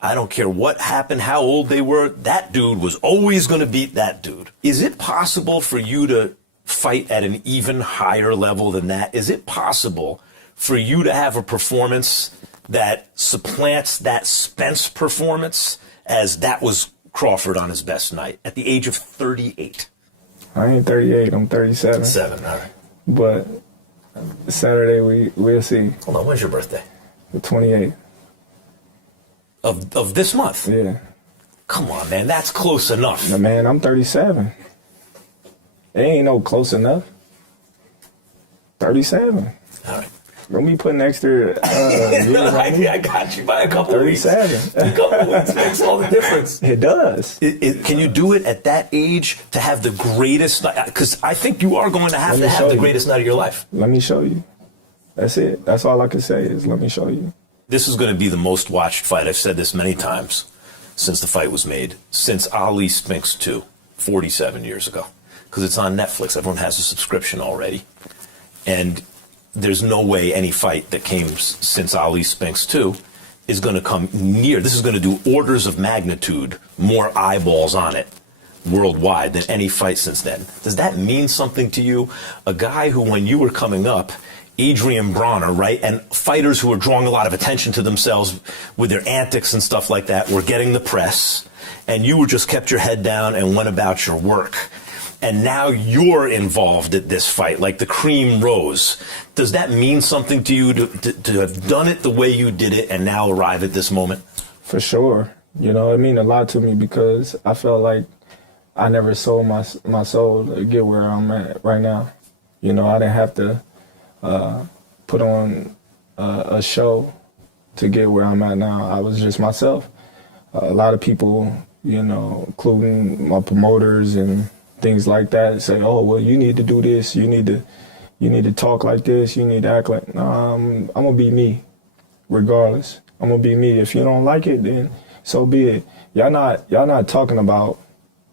I don't care what happened, how old they were. That dude was always going to beat that dude. Is it possible for you to fight at an even higher level than that? Is it possible for you to have a performance that supplants that Spence performance as that was Crawford on his best night at the age of 38? I ain't 38, I'm 37. 7, all right. But Saturday, we'll see. Hold on, when's your birthday? The 28th. Of this month? Yeah. Come on, man, that's close enough. No, man, I'm 37. It ain't no close enough. 37. All right. Don't be putting extra I got you by a couple 37. Weeks. A couple weeks makes all the difference. It does. Can you do it at that age to have the greatest night? Because I think you are going to have the greatest night of your life. Let me show you. That's it. That's all I can say is let me show you. This is going to be the most watched fight. I've said this many times since the fight was made, since Ali Spinks 2, 47 years ago. Because it's on Netflix. Everyone has a subscription already. And there's no way any fight that came since Ali Spinks 2 is going to come near. This is going to do orders of magnitude more eyeballs on it worldwide than any fight since then. Does that mean something to you? A guy who, when you were coming up, Adrian Bronner, right, and fighters who were drawing a lot of attention to themselves with their antics and stuff like that were getting the press. and you just kept your head down and went about your work. And now you're involved at this fight, like the cream rose. Does that mean something to you to have done it the way you did it and now arrive at this moment? For sure. You know, it means a lot to me because I felt like I never sold my soul to get where I'm at right now. You know, I didn't have to put on a show to get where I'm at now. I was just myself. A lot of people, you know, including my promoters and things like that, say, "Oh, well, you need to do this. You need to talk like this. You need to act like." No, I'm gonna be me, regardless. I'm gonna be me. If you don't like it, then so be it. Y'all not talking about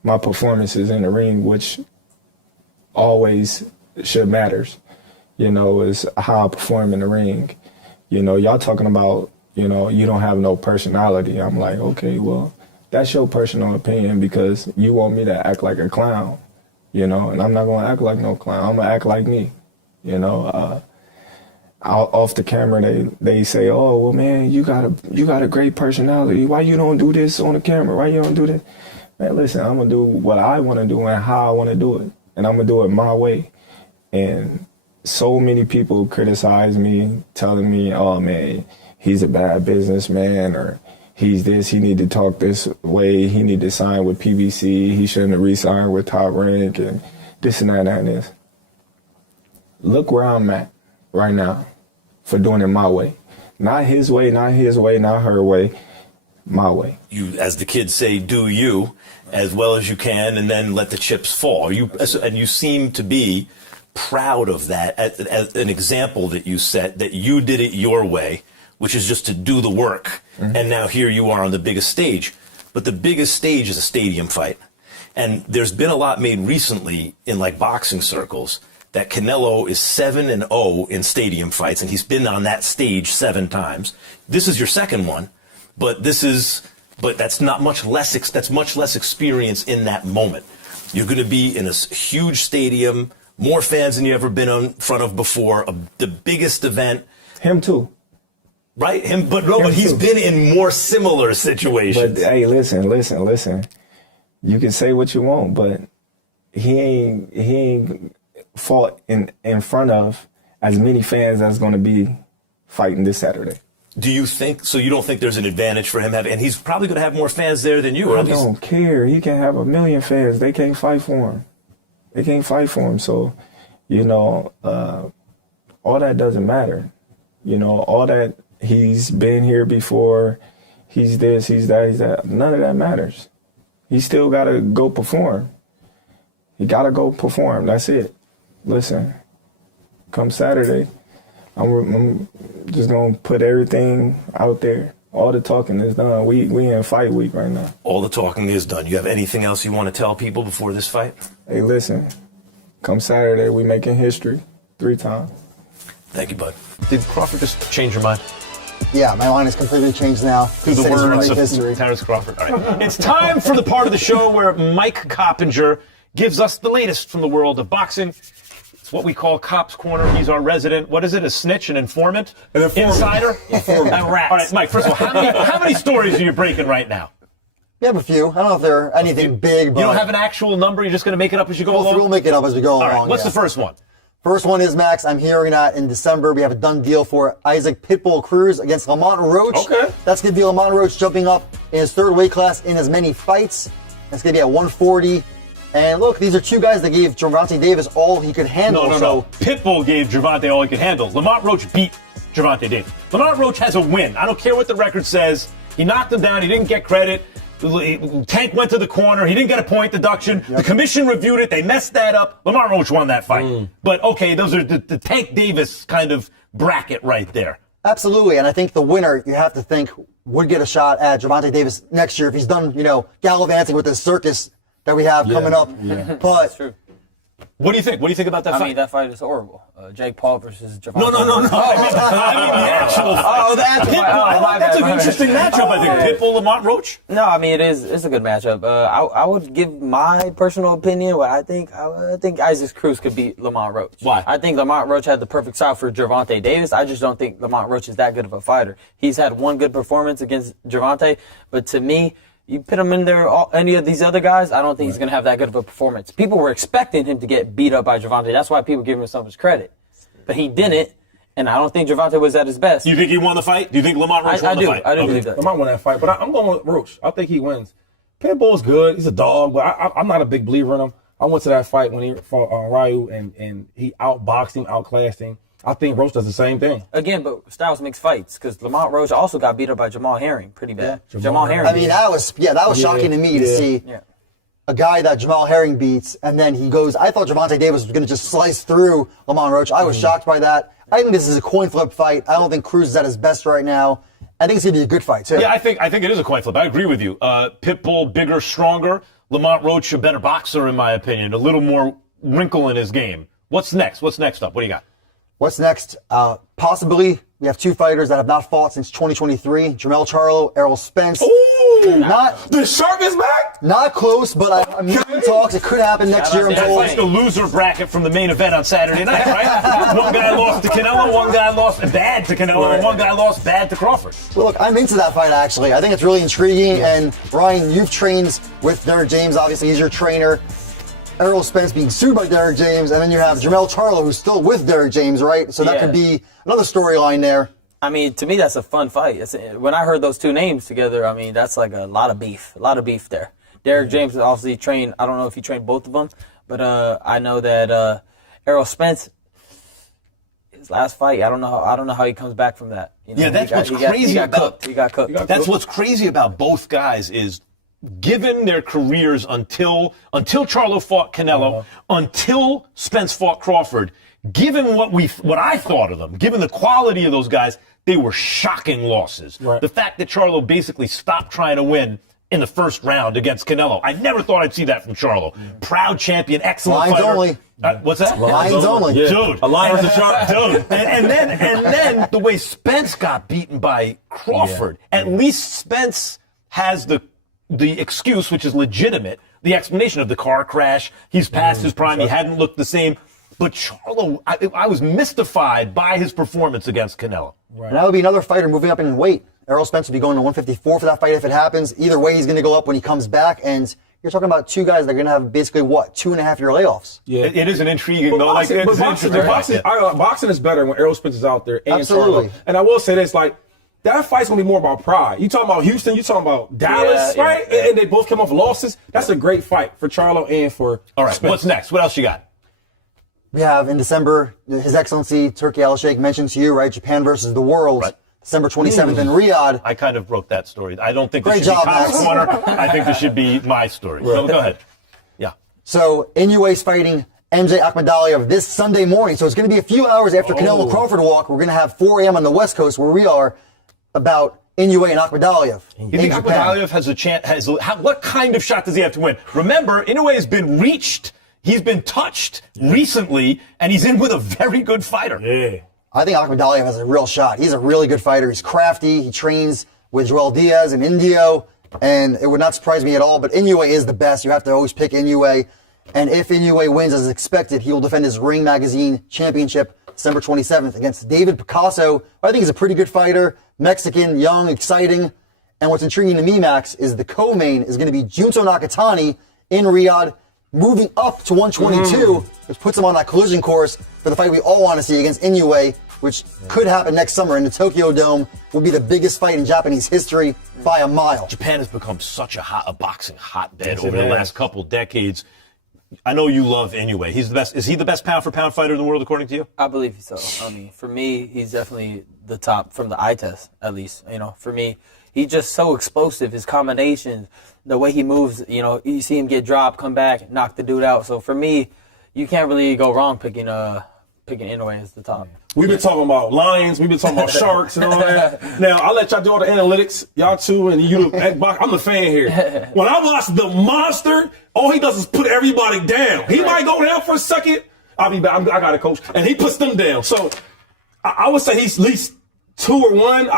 my performances in the ring, which always should matters. You know, is how I perform in the ring. You know, y'all talking about, you know, you don't have no personality. I'm like, okay, well, that's your personal opinion because you want me to act like a clown, you know, and I'm not going to act like no clown. I'm going to act like me, you know. Off the camera, they say, "Oh, well, man, you got a great personality. Why you don't do this on the camera? Why you don't do this?" Man, listen, I'm going to do what I want to do and how I want to do it, and I'm going to do it my way. And so many people criticize me, telling me, "Oh, man, he's a bad businessman," or "He's this, he need to talk this way, he need to sign with PBC, he shouldn't have re-signed with Top Rank," and this and that and this. Look where I'm at right now for doing it my way. Not his way, not her way, my way. You, as the kids say, do you as well as you can and then let the chips fall. And you seem to be proud of that as an example that you set, that you did it your way, which is just to do the work. Mm-hmm. And now here you are on the biggest stage. But the biggest stage is a stadium fight. And there's been a lot made recently in like boxing circles that Canelo is 7-0 in stadium fights, and he's been on that stage 7 times. This is your second one, but that's much less experience in that moment. You're going to be in a huge stadium, more fans than you ever been in front of before, the biggest event. Him too. Right? But he's been in more similar situations. But hey, listen. You can say what you want, but he ain't fought in front of as many fans as going to be fighting this Saturday. Do you think so? You don't think there's an advantage for him and he's probably going to have more fans there than you? Or I don't care. He can have 1 million fans. They can't fight for him. So, you know, all that doesn't matter. You know, all that he's been here before, he's this, he's that. None of that matters. He still got to go perform. He got to go perform. That's it. Listen, come Saturday, I'm just going to put everything out there. All the talking is done. We in fight week right now. All the talking is done. You have anything else you want to tell people before this fight? Hey, listen, come Saturday, we making history 3 times. Thank you, bud. Did Crawford just change your mind? Yeah, my mind has completely changed now. Through the words of Terence Crawford. All right. It's time for the part of the show where Mike Coppinger gives us the latest from the world of boxing. It's what we call Cop's Corner. He's our resident, what is it, a snitch, an informant? Insider? A rat. All right, Mike, first of all, how many stories are you breaking right now? We have a few. I don't know if they're anything big, but... You don't have an actual number? You're just going to make it up as you go along? We'll make it up as we go along. All right, what's the first one? First one is, Max, I'm hearing that in December we have a done deal for Isaac Pitbull Cruz against Lamont Roach. Okay. That's going to be Lamont Roach jumping up in his 3rd weight class in as many fights. That's going to be at 140. And look, these are 2 guys that gave Gervonta Davis all he could handle. No. Pitbull gave Gervonta all he could handle. Lamont Roach beat Gervonta Davis. Lamont Roach has a win. I don't care what the record says. He knocked him down. He didn't get credit. Tank went to the corner. He didn't get a point deduction. Yep. The commission reviewed it. They messed that up. Lamont Roach won that fight. But, okay, those are the Tank Davis kind of bracket right there. Absolutely. And I think the winner, you have to think, would get a shot at Gervonta Davis next year if he's done, gallivanting with this circus that we have coming up. Yeah. But that's true. What do you think? What do you think about that fight? I mean, that fight is horrible. Jake Paul versus Gervonta. No. I mean, the actual fight. Oh, that's Pitbull. That's an interesting matchup, I think. Pitbull, Lamont Roach? No, I mean, it's a good matchup. I would give my personal opinion what I think. I think Isaac Cruz could beat Lamont Roach. Why? I think Lamont Roach had the perfect style for Gervonta Davis. I just don't think Lamont Roach is that good of a fighter. He's had one good performance against Gervonta, but to me, You put him in there, any of these other guys, I don't think he's going to have that good of a performance. People were expecting him to get beat up by Gervonta. That's why people give him so much credit. But he didn't, and I don't think Gervonta was at his best. Do you think he won the fight? Do you think Lamont Roach won the fight? I do believe that. Lamont won that fight, but I'm going with Roach. I think he wins. Pitbull's good. He's a dog, but I'm not a big believer in him. I went to that fight when he fought Ryu, and he outboxed him, outclassed him. I think Roach does the same thing. Again, but styles makes fights, because Lamont Roach also got beat up by Jamal Herring pretty bad. Jamal Herring. I mean, that was shocking to me to see a guy that Jamal Herring beats, and then he goes, I thought Gervonta Davis was going to just slice through Lamont Roach. I was shocked by that. I think this is a coin flip fight. I don't think Cruz is at his best right now. I think it's going to be a good fight, too. Yeah, I think it is a coin flip. I agree with you. Pitbull, bigger, stronger. Lamont Roach, a better boxer, in my opinion. A little more wrinkle in his game. What's next? What's next up? What do you got? What's next? Possibly, we have two fighters that have not fought since 2023. Jermell Charlo, Errol Spence. Ooh! Not The Shark is back? Not close, but I'm hearing talks. It could happen next year, I'm That's told. like the loser bracket from the main event on Saturday night, right? One guy lost to Canelo, one guy lost bad to Canelo, and one guy lost bad to Crawford. Well, look, I'm into that fight, actually. I think it's really intriguing. And, Ryan, you've trained with Derek James. Obviously, he's your trainer. Errol Spence being sued by Derek James, and then you have Jermell Charlo, who's still with Derek James, right? So that could be another storyline there. I mean, to me, that's a fun fight. When I heard those two names together, I mean, that's like a lot of beef there. Derek James obviously trained, I don't know if he trained both of them, but I know that Errol Spence, his last fight, I don't know how he comes back from that. You know, Yeah, that's what's crazy about. He got cooked. That's what's crazy about both guys is, given their careers until Charlo fought Canelo, until Spence fought Crawford, given what I thought of them, given the quality of those guys, they were shocking losses. Right. The fact that Charlo basically stopped trying to win in the first round against Canelo, I never thought I'd see that from Charlo. Proud champion, excellent Lines fighter. only. What's that? Lines only. Yeah. Dude. A lion versus a shark. Dude. And then the way Spence got beaten by Crawford, at least Spence has the excuse, which is legitimate, the explanation of the car crash. He's past his prime. He hadn't looked the same. But Charlo, I was mystified by his performance against Canelo. Right. And that would be another fighter moving up in weight. Errol Spence would be going to 154 for that fight if it happens. Either way, he's going to go up when he comes back. And you're talking about two guys that are going to have basically, 2.5-year layoffs? Yeah. It is an intriguing, though. Boxing is better when Errol Spence is out there. And Absolutely. Charlo. And I will say this, like, that fight's going to be more about pride. You talking about Houston, you talking about Dallas, right? Yeah. And they both came off losses. That's a great fight for Charlo and for All right, Spence. what's next? What else you got? We have in December, His Excellency Turki Alalshikh mentioned to you, right? Japan versus the world. Right. December 27th in Riyadh. I kind of wrote that story. I don't think Great this should job, be Kyle's Max. corner. I think this should be my story. So go ahead. Yeah. So Inoue's fighting MJ Akhmadaliev this Sunday morning. So it's going to be a few hours after Canelo Crawford walk. We're going to have 4 a.m. on the West Coast where we are about Inoue and Akhmadaliev. You think Akhmadaliev has a chance? What kind of shot does he have to win? Remember, Inoue has been reached. He's been touched recently, and he's in with a very good fighter. Yeah. I think Akhmadaliev has a real shot. He's a really good fighter. He's crafty. He trains with Joel Diaz and Indio, and it would not surprise me at all. But Inoue is the best. You have to always pick Inoue. And if Inoue wins as expected, he will defend his Ring Magazine championship December 27th against David Picasso, who I think is a pretty good fighter. Mexican, young, exciting. And what's intriguing to me, Max, is the co-main is going to be Junto Nakatani in Riyadh, moving up to 122, which puts him on that collision course for the fight we all want to see against Inoue, which could happen next summer in the Tokyo Dome. Will be the biggest fight in Japanese history by a mile. Japan has become such a boxing hotbed over the last couple decades. I know you love Inoue. He's the best. Is he the best pound for pound fighter in the world, according to you? I believe so. I mean, for me, he's definitely the top from the eye test, at least. You know, for me, he's just so explosive. His combinations, the way he moves, you know, you see him get dropped, come back, knock the dude out. So for me, you can't really go wrong picking Inoue as the top. We've been talking about lions. We've been talking about sharks and all that. Now, I'll let y'all do all the analytics. Y'all two and you. I'm the fan here. When I watch the monster, all he does is put everybody down. He might go down for a second. I'll be back. I got a coach. And he puts them down. So I would say he's at least 2 or 1.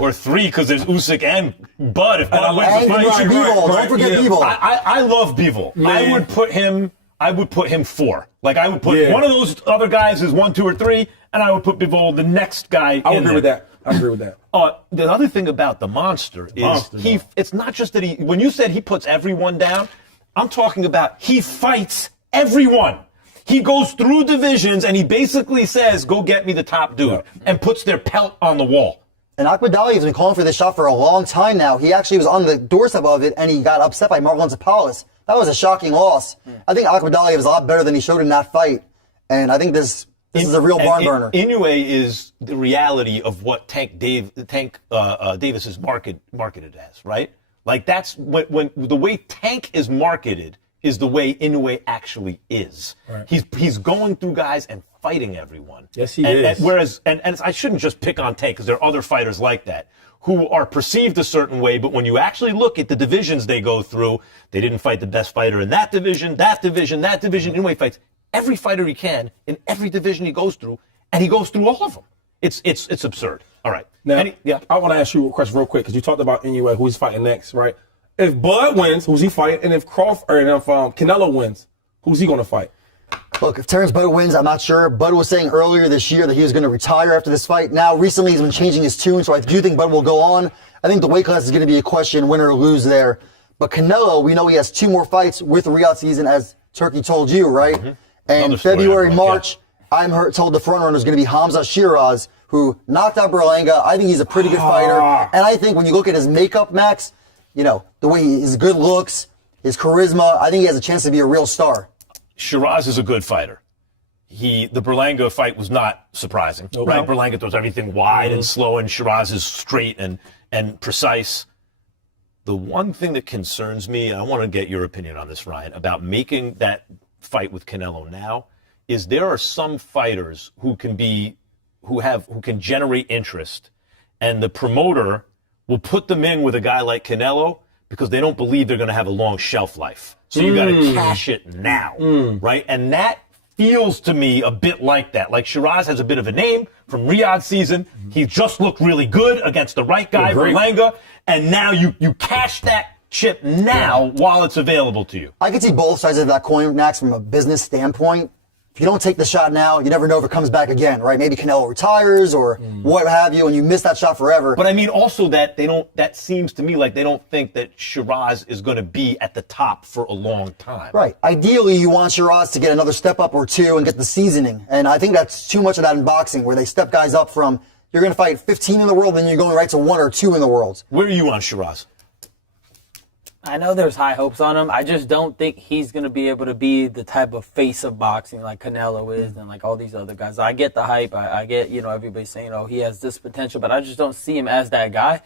Or 3, because there's Usyk and Bud. If Bud wins the fight, Bivol. Don't forget Bivol. I love Bivol. I would put him 4. Like, I would put one of those other guys as 1, 2, or 3, and I would put Bivol the next guy. I would agree with that. I agree with that. The other thing about the monster is it's not just that when you said he puts everyone down, I'm talking about he fights everyone. He goes through divisions and he basically says, go get me the top dude, and puts their pelt on the wall. And Akhmadali has been calling for this shot for a long time now. He actually was on the doorstep of it, and he got upset by Marlon Zappalis. That was a shocking loss. I think Akhmadali was a lot better than he showed in that fight, and I think this is a real barn burner. Inoue is the reality of what Tank Davis is marketed as, right? Like that's when the way Tank is marketed is the way Inoue actually is. Right. He's going through guys and fighting everyone. Yes, he is. Whereas I shouldn't just pick on Tank because there are other fighters like that who are perceived a certain way, but when you actually look at the divisions they go through, they didn't fight the best fighter in that division, that division, that division. Inoue fights every fighter he can in every division he goes through, and he goes through all of them. It's absurd. All right. Now, I want to ask you a question real quick because you talked about Inoue, who he's fighting next, right? If Bud wins, who's he fighting? And if Canelo wins, who's he going to fight? Look, if Terence Bud wins, I'm not sure. Bud was saying earlier this year that he was going to retire after this fight. Now, recently, he's been changing his tune, so I do think Bud will go on. I think the weight class is going to be a question, win or lose there. But Canelo, we know he has 2 more fights with the Riyadh season, as Turkey told you, right? Mm-hmm. And February, March, I'm told the front runner is going to be Hamza Shiraz, who knocked out Berlanga. I think he's a pretty good fighter. And I think when you look at his makeup, Max, the way his good looks, his charisma, I think he has a chance to be a real star. Shiraz is a good fighter. The Berlanga fight was not surprising, right? Berlanga throws everything wide and slow, and Shiraz is straight and precise. The one thing that concerns me, and I want to get your opinion on this, Ryan, about making that fight with Canelo now, is there are some fighters who can generate interest, and the promoter will put them in with a guy like Canelo because they don't believe they're going to have a long shelf life. So you got to cash it now, right? And that feels to me a bit like that. Like Shiraz has a bit of a name from Riyadh season. He just looked really good against the right guy, Berlanga, and now you cash that chip now while it's available to you. I can see both sides of that coin, Max, from a business standpoint. If you don't take the shot now, you never know if it comes back again, right? Maybe Canelo retires or what have you, and you miss that shot forever. But I mean also that that seems to me like they don't think that Shiraz is going to be at the top for a long time. Right. Ideally, you want Shiraz to get another step up or 2 and get the seasoning. And I think that's too much of that in boxing, where they step guys up from, you're going to fight 15 in the world, then you're going right to 1 or 2 in the world. Where are you on Shiraz? I know there's high hopes on him. I just don't think he's going to be able to be the type of face of boxing like Canelo is and like all these other guys. I get the hype. I get, everybody saying, he has this potential, but I just don't see him as that guy.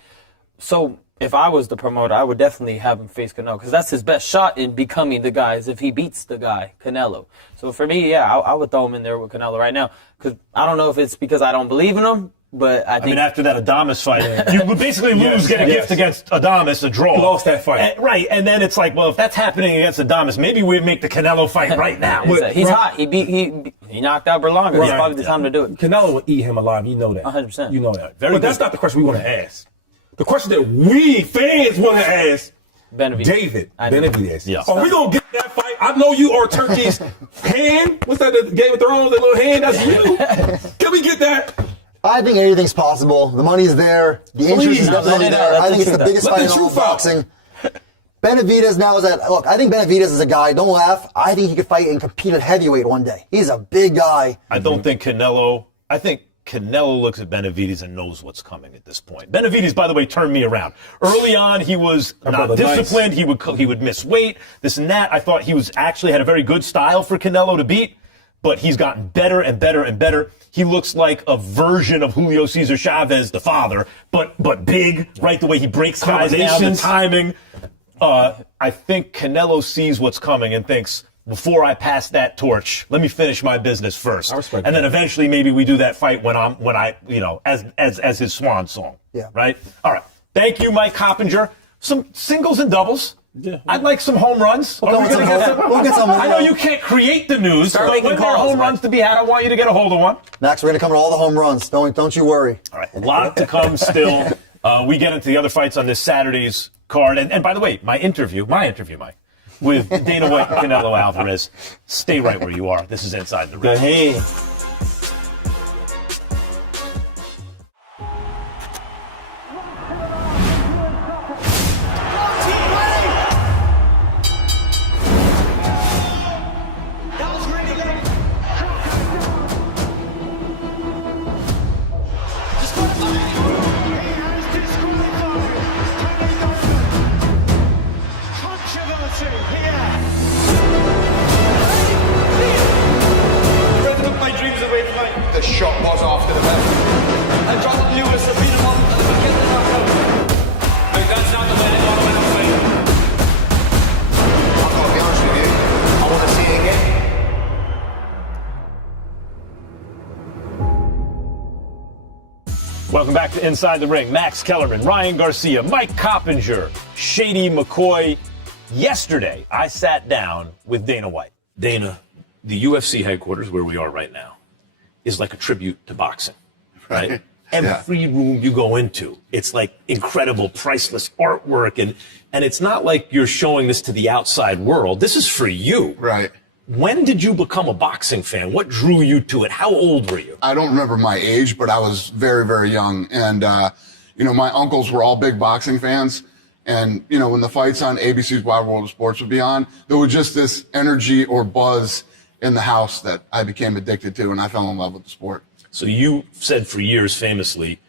So if I was the promoter, I would definitely have him face Canelo because that's his best shot in becoming the guy is if he beats the guy, Canelo. So for me, I would throw him in there with Canelo right now because I don't know if it's because I don't believe in him. But I think after that Adames fight, you would basically get a gift against Adames, a draw. He lost that fight. Right, and then it's like, well, if that's happening against Adames, maybe we'd make the Canelo fight right now. He's hot. He knocked out Berlanga. It's probably the time to do it. Canelo will eat him alive. You know that. 100%. You know that. But that's not the question we want to ask. The question that we fans want to ask, David Benavidez. Yeah. Are we going to get that fight? I know you are Turkey's hand. What's that, the Game of Thrones, that little hand? That's you. Can we get that? I think anything's possible. The money's there. The interest is definitely there. I think it's the biggest fight in all of boxing. Benavidez now is I think Benavidez is a guy, don't laugh, I think he could fight and compete at heavyweight one day. He's a big guy. I think Canelo looks at Benavidez and knows what's coming at this point. Benavidez, by the way, turned me around. Early on, he was not disciplined. Nice. He would miss weight, this and that. I thought he actually had a very good style for Canelo to beat, but he's gotten better and better and better. He looks like a version of Julio Cesar Chavez, the father, but big, right? The way he breaks guys down, the timing. I think Canelo sees what's coming and thinks, before I pass that torch, let me finish my business first. I respect and that. then eventually maybe we do that fight as his swan song. Yeah. Right? All right. Thank you, Mike Coppinger. Some singles and doubles. Yeah. I'd like some home runs. We'll get some. I know you can't create the news, but when there are home runs to be had, I want you to get a hold of one. Max, we're going to come with all the home runs. Don't you worry. All right. A lot to come still. We get into the other fights on this Saturday's card. And by the way, my interview, Mike, with Dana White and Canelo Alvarez. Stay right where you are. This is Inside the Ring. Go ahead. Welcome back to Inside the Ring. Max Kellerman, Ryan Garcia, Mike Coppinger, Shady McCoy. Yesterday, I sat down with Dana White. Dana, the UFC headquarters, where we are right now, is like a tribute to boxing, right? Every room you go into, it's like incredible, priceless artwork. And it's not like you're showing this to the outside world. This is for you. Right. When did you become a boxing fan? What drew you to it? How old were you? I don't remember my age, but I was very, very young. And, my uncles were all big boxing fans. And, when the fights on ABC's Wide World of Sports would be on, there was just this energy or buzz in the house that I became addicted to, and I fell in love with the sport. So you said for years famously,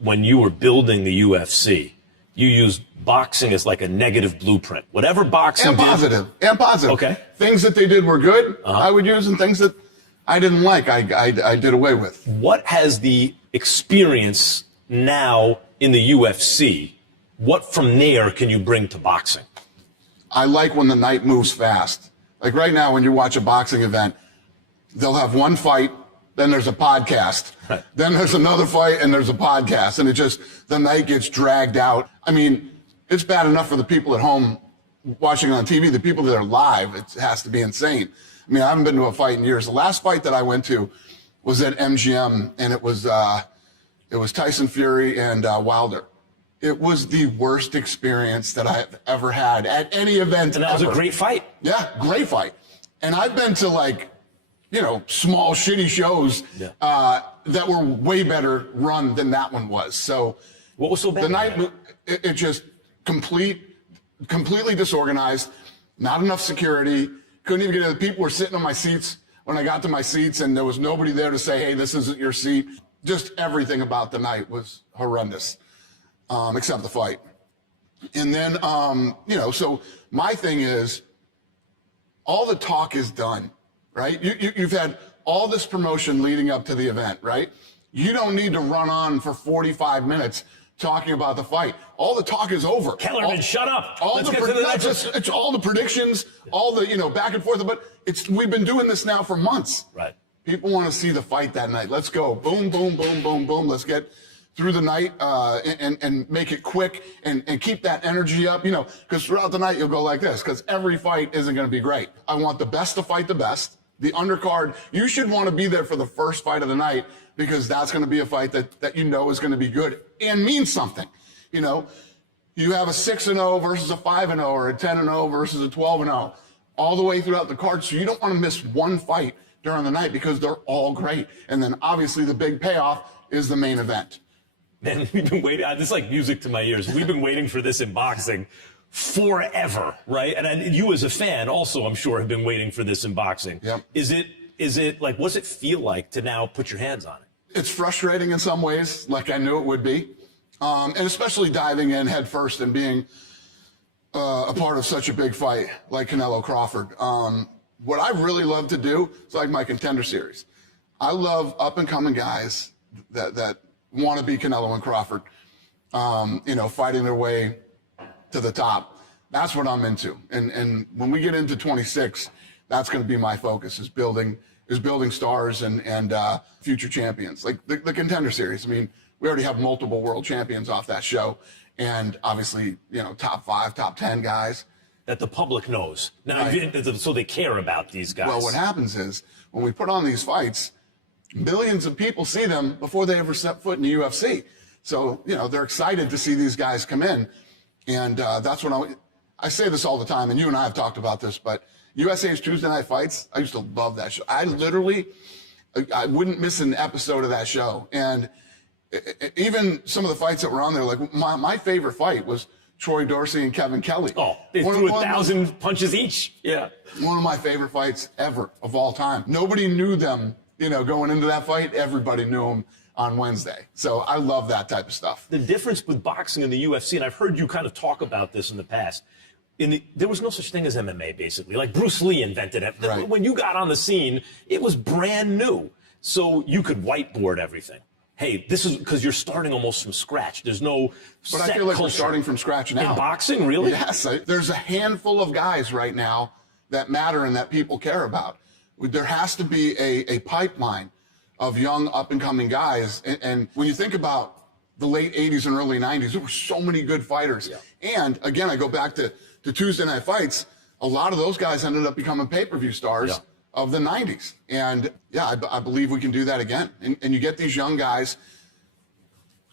when you were building the UFC, you used boxing as like a negative blueprint. Whatever boxing And positive. Okay. Things that they did were good, I would use, and things that I didn't like, I did away with. What has the experience now in the UFC, what from there can you bring to boxing? I like when the night moves fast. Like right now, when you watch a boxing event, they'll have one fight, then there's a podcast. Right. Then there's another fight, and there's a podcast. And the night gets dragged out. I mean, it's bad enough for the people at home watching on TV. The people that are live, it has to be insane. I mean, I haven't been to a fight in years. The last fight that I went to was at MGM, and it was Tyson Fury and Wilder. It was the worst experience that I've ever had at any event. And that was a great fight. Yeah, great fight. And I've been to small, shitty shows that were way better run than that one was. So what was so bad? The night, it just completely disorganized, not enough security, couldn't even get in. People were sitting on my seats when I got to my seats, and there was nobody there to say, hey, this isn't your seat. Just everything about the night was horrendous, except the fight. And then, so my thing is, all the talk is done, right? You've had all this promotion leading up to the event, right? You don't need to run on for 45 minutes talking about the fight. All the talk is over. Kellerman, shut up. It's all the predictions, all the, back and forth, but we've been doing this now for months. Right. People want to see the fight that night. Let's go. Boom, boom, boom, boom, boom. Let's get through the night and make it quick and keep that energy up, because throughout the night you'll go like this, because every fight isn't going to be great. I want the best to fight the best. The undercard, you should want to be there for the first fight of the night, because that's going to be a fight that is going to be good and means something. You have a 6-0 versus a 5-0 or a 10-0 versus a 12-0 all the way throughout the card. So you don't want to miss one fight during the night, because they're all great. And then obviously the big payoff is the main event. Man, we've been waiting. This is like music to my ears. We've been waiting for this in boxing forever, right? And you as a fan also, I'm sure, have been waiting for this in boxing. Yep. Is it like, what's it feel like to now put your hands on it? It's frustrating in some ways, like I knew it would be. And especially diving in head first and being a part of such a big fight like Canelo Crawford. What I really love to do is like my Contender Series. I love up-and-coming guys that want to be Canelo and Crawford, fighting their way to the top. That's what I'm into. And when we get into 26, that's going to be my focus, is building stars and future champions. Like the Contender Series. I mean, we already have multiple world champions off that show. And obviously, top 5, top 10 guys. That the public knows. Now, Right. so they care about these guys. Well, what happens is, when we put on these fights, millions of people see them before they ever set foot in the UFC. So, they're excited to see these guys come in. And that's what I say this all the time, and you and I have talked about this, but USA's Tuesday Night Fights, I used to love that show. I I wouldn't miss an episode of that show. And even some of the fights that were on there, like my favorite fight was Troy Dorsey and Kevin Kelly. Oh, they threw 1,000 punches each. Yeah. One of my favorite fights ever of all time. Nobody knew them, going into that fight. Everybody knew them on Wednesday. So I love that type of stuff. The difference with boxing and the UFC, and I've heard you kind of talk about this in the past, there was no such thing as MMA, basically. Like Bruce Lee invented it. Right. When you got on the scene, it was brand new. So you could whiteboard everything. Hey, this is because you're starting almost from scratch. There's no But set I feel like culture. we're starting from scratch now. In boxing, really? Yes. There's a handful of guys right now that matter and that people care about. There has to be a pipeline of young up-and-coming guys. And when you think about the late 80s and early 90s, there were so many good fighters. And again, I go back to Tuesday Night Fights. A lot of those guys ended up becoming pay-per-view stars of the 90s. And yeah, I believe we can do that again. And you get these young guys.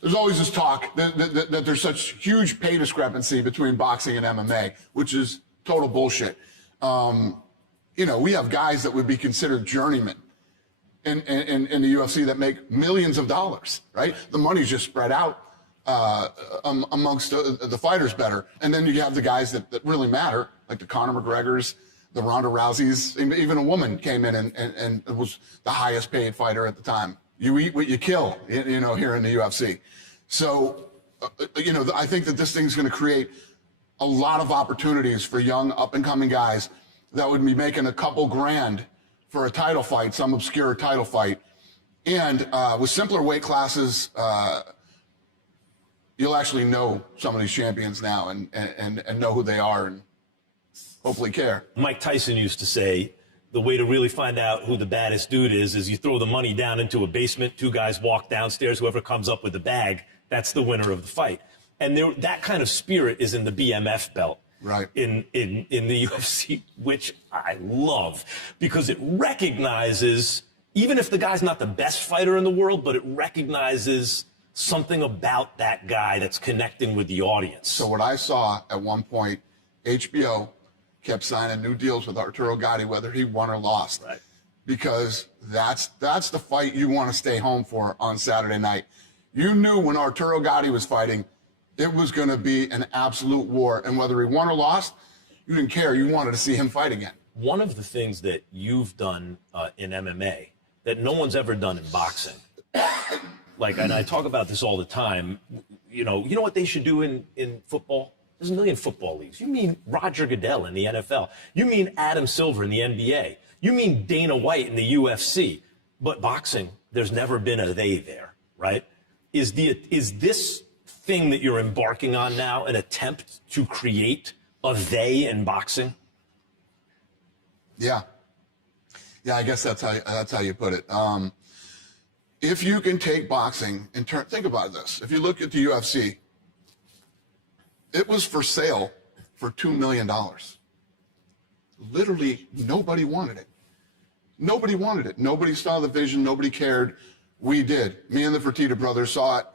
There's always this talk that there's such huge pay discrepancy between boxing and MMA, which is total bullshit. You know, we have guys that would be considered journeymen in the UFC that make millions of dollars, right? The money's just spread out amongst the fighters better. And then you have the guys that really matter, like the Conor McGregors, the Ronda Rouseys. Even a woman came in and was the highest paid fighter at the time. You eat what you kill, you know, here in the UFC. So, you know, I think that this thing's going to create a lot of opportunities for young up-and-coming guys that would be making a couple grand for a title fight, some obscure title fight. And with simpler weight classes, you'll actually know some of these champions now and know who they are and hopefully care. Mike Tyson used to say, the way to really find out who the baddest dude is you throw the money down into a basement, two guys walk downstairs, whoever comes up with the bag, that's the winner of the fight. And that kind of spirit is in the BMF belt. Right. In the UFC, which I love, because it recognizes, even if the guy's not the best fighter in the world, but it recognizes something about that guy that's connecting with the audience. So what I saw at one point, HBO kept signing new deals with Arturo Gatti, whether he won or lost. Right. Because that's the fight you want to stay home for on Saturday night. You knew when Arturo Gatti was fighting, it was going to be an absolute war. And whether he won or lost, you didn't care. You wanted to see him fight again. One of the things that you've done in MMA that no one's ever done in boxing, like, and I talk about this all the time, you know what they should do in football? There's a million football leagues. You mean Roger Goodell in the NFL. You mean Adam Silver in the NBA. You mean Dana White in the UFC. But boxing, there's never been a they there, right? Is this thing that you're embarking on now an attempt to create a they in boxing? Yeah. Yeah, I guess that's how you put it. If you can take boxing and think about this. If you look at the UFC, it was for sale for $2 million. Literally, nobody wanted it. Nobody wanted it. Nobody saw the vision. Nobody cared. We did. Me and the Fertitta brothers saw it.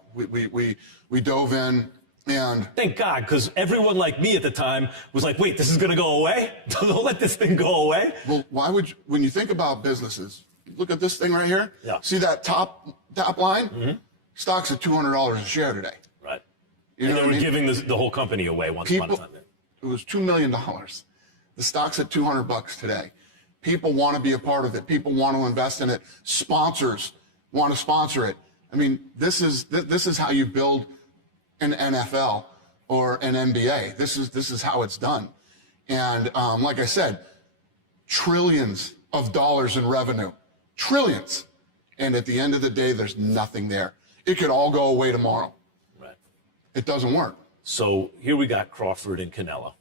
We dove in, and thank God, because everyone like me at the time was like, "Wait, this is going to go away? Don't let this thing go away." Well, why would you, when you think about businesses, look at this thing right here. Yeah. See that top line? Mm-hmm. Stock's at $200 a share today. Right. You and know they were what I mean? giving the whole company away once upon a time. It was $2 million. The stock's at $200 today. People want to be a part of it. People want to invest in it. Sponsors want to sponsor it. I mean, this is how you build an NFL or an NBA. This is how it's done. And like I said, trillions of dollars in revenue, trillions. And at the end of the day, there's nothing there. It could all go away tomorrow. Right. It doesn't work. So here we got Crawford and Canelo.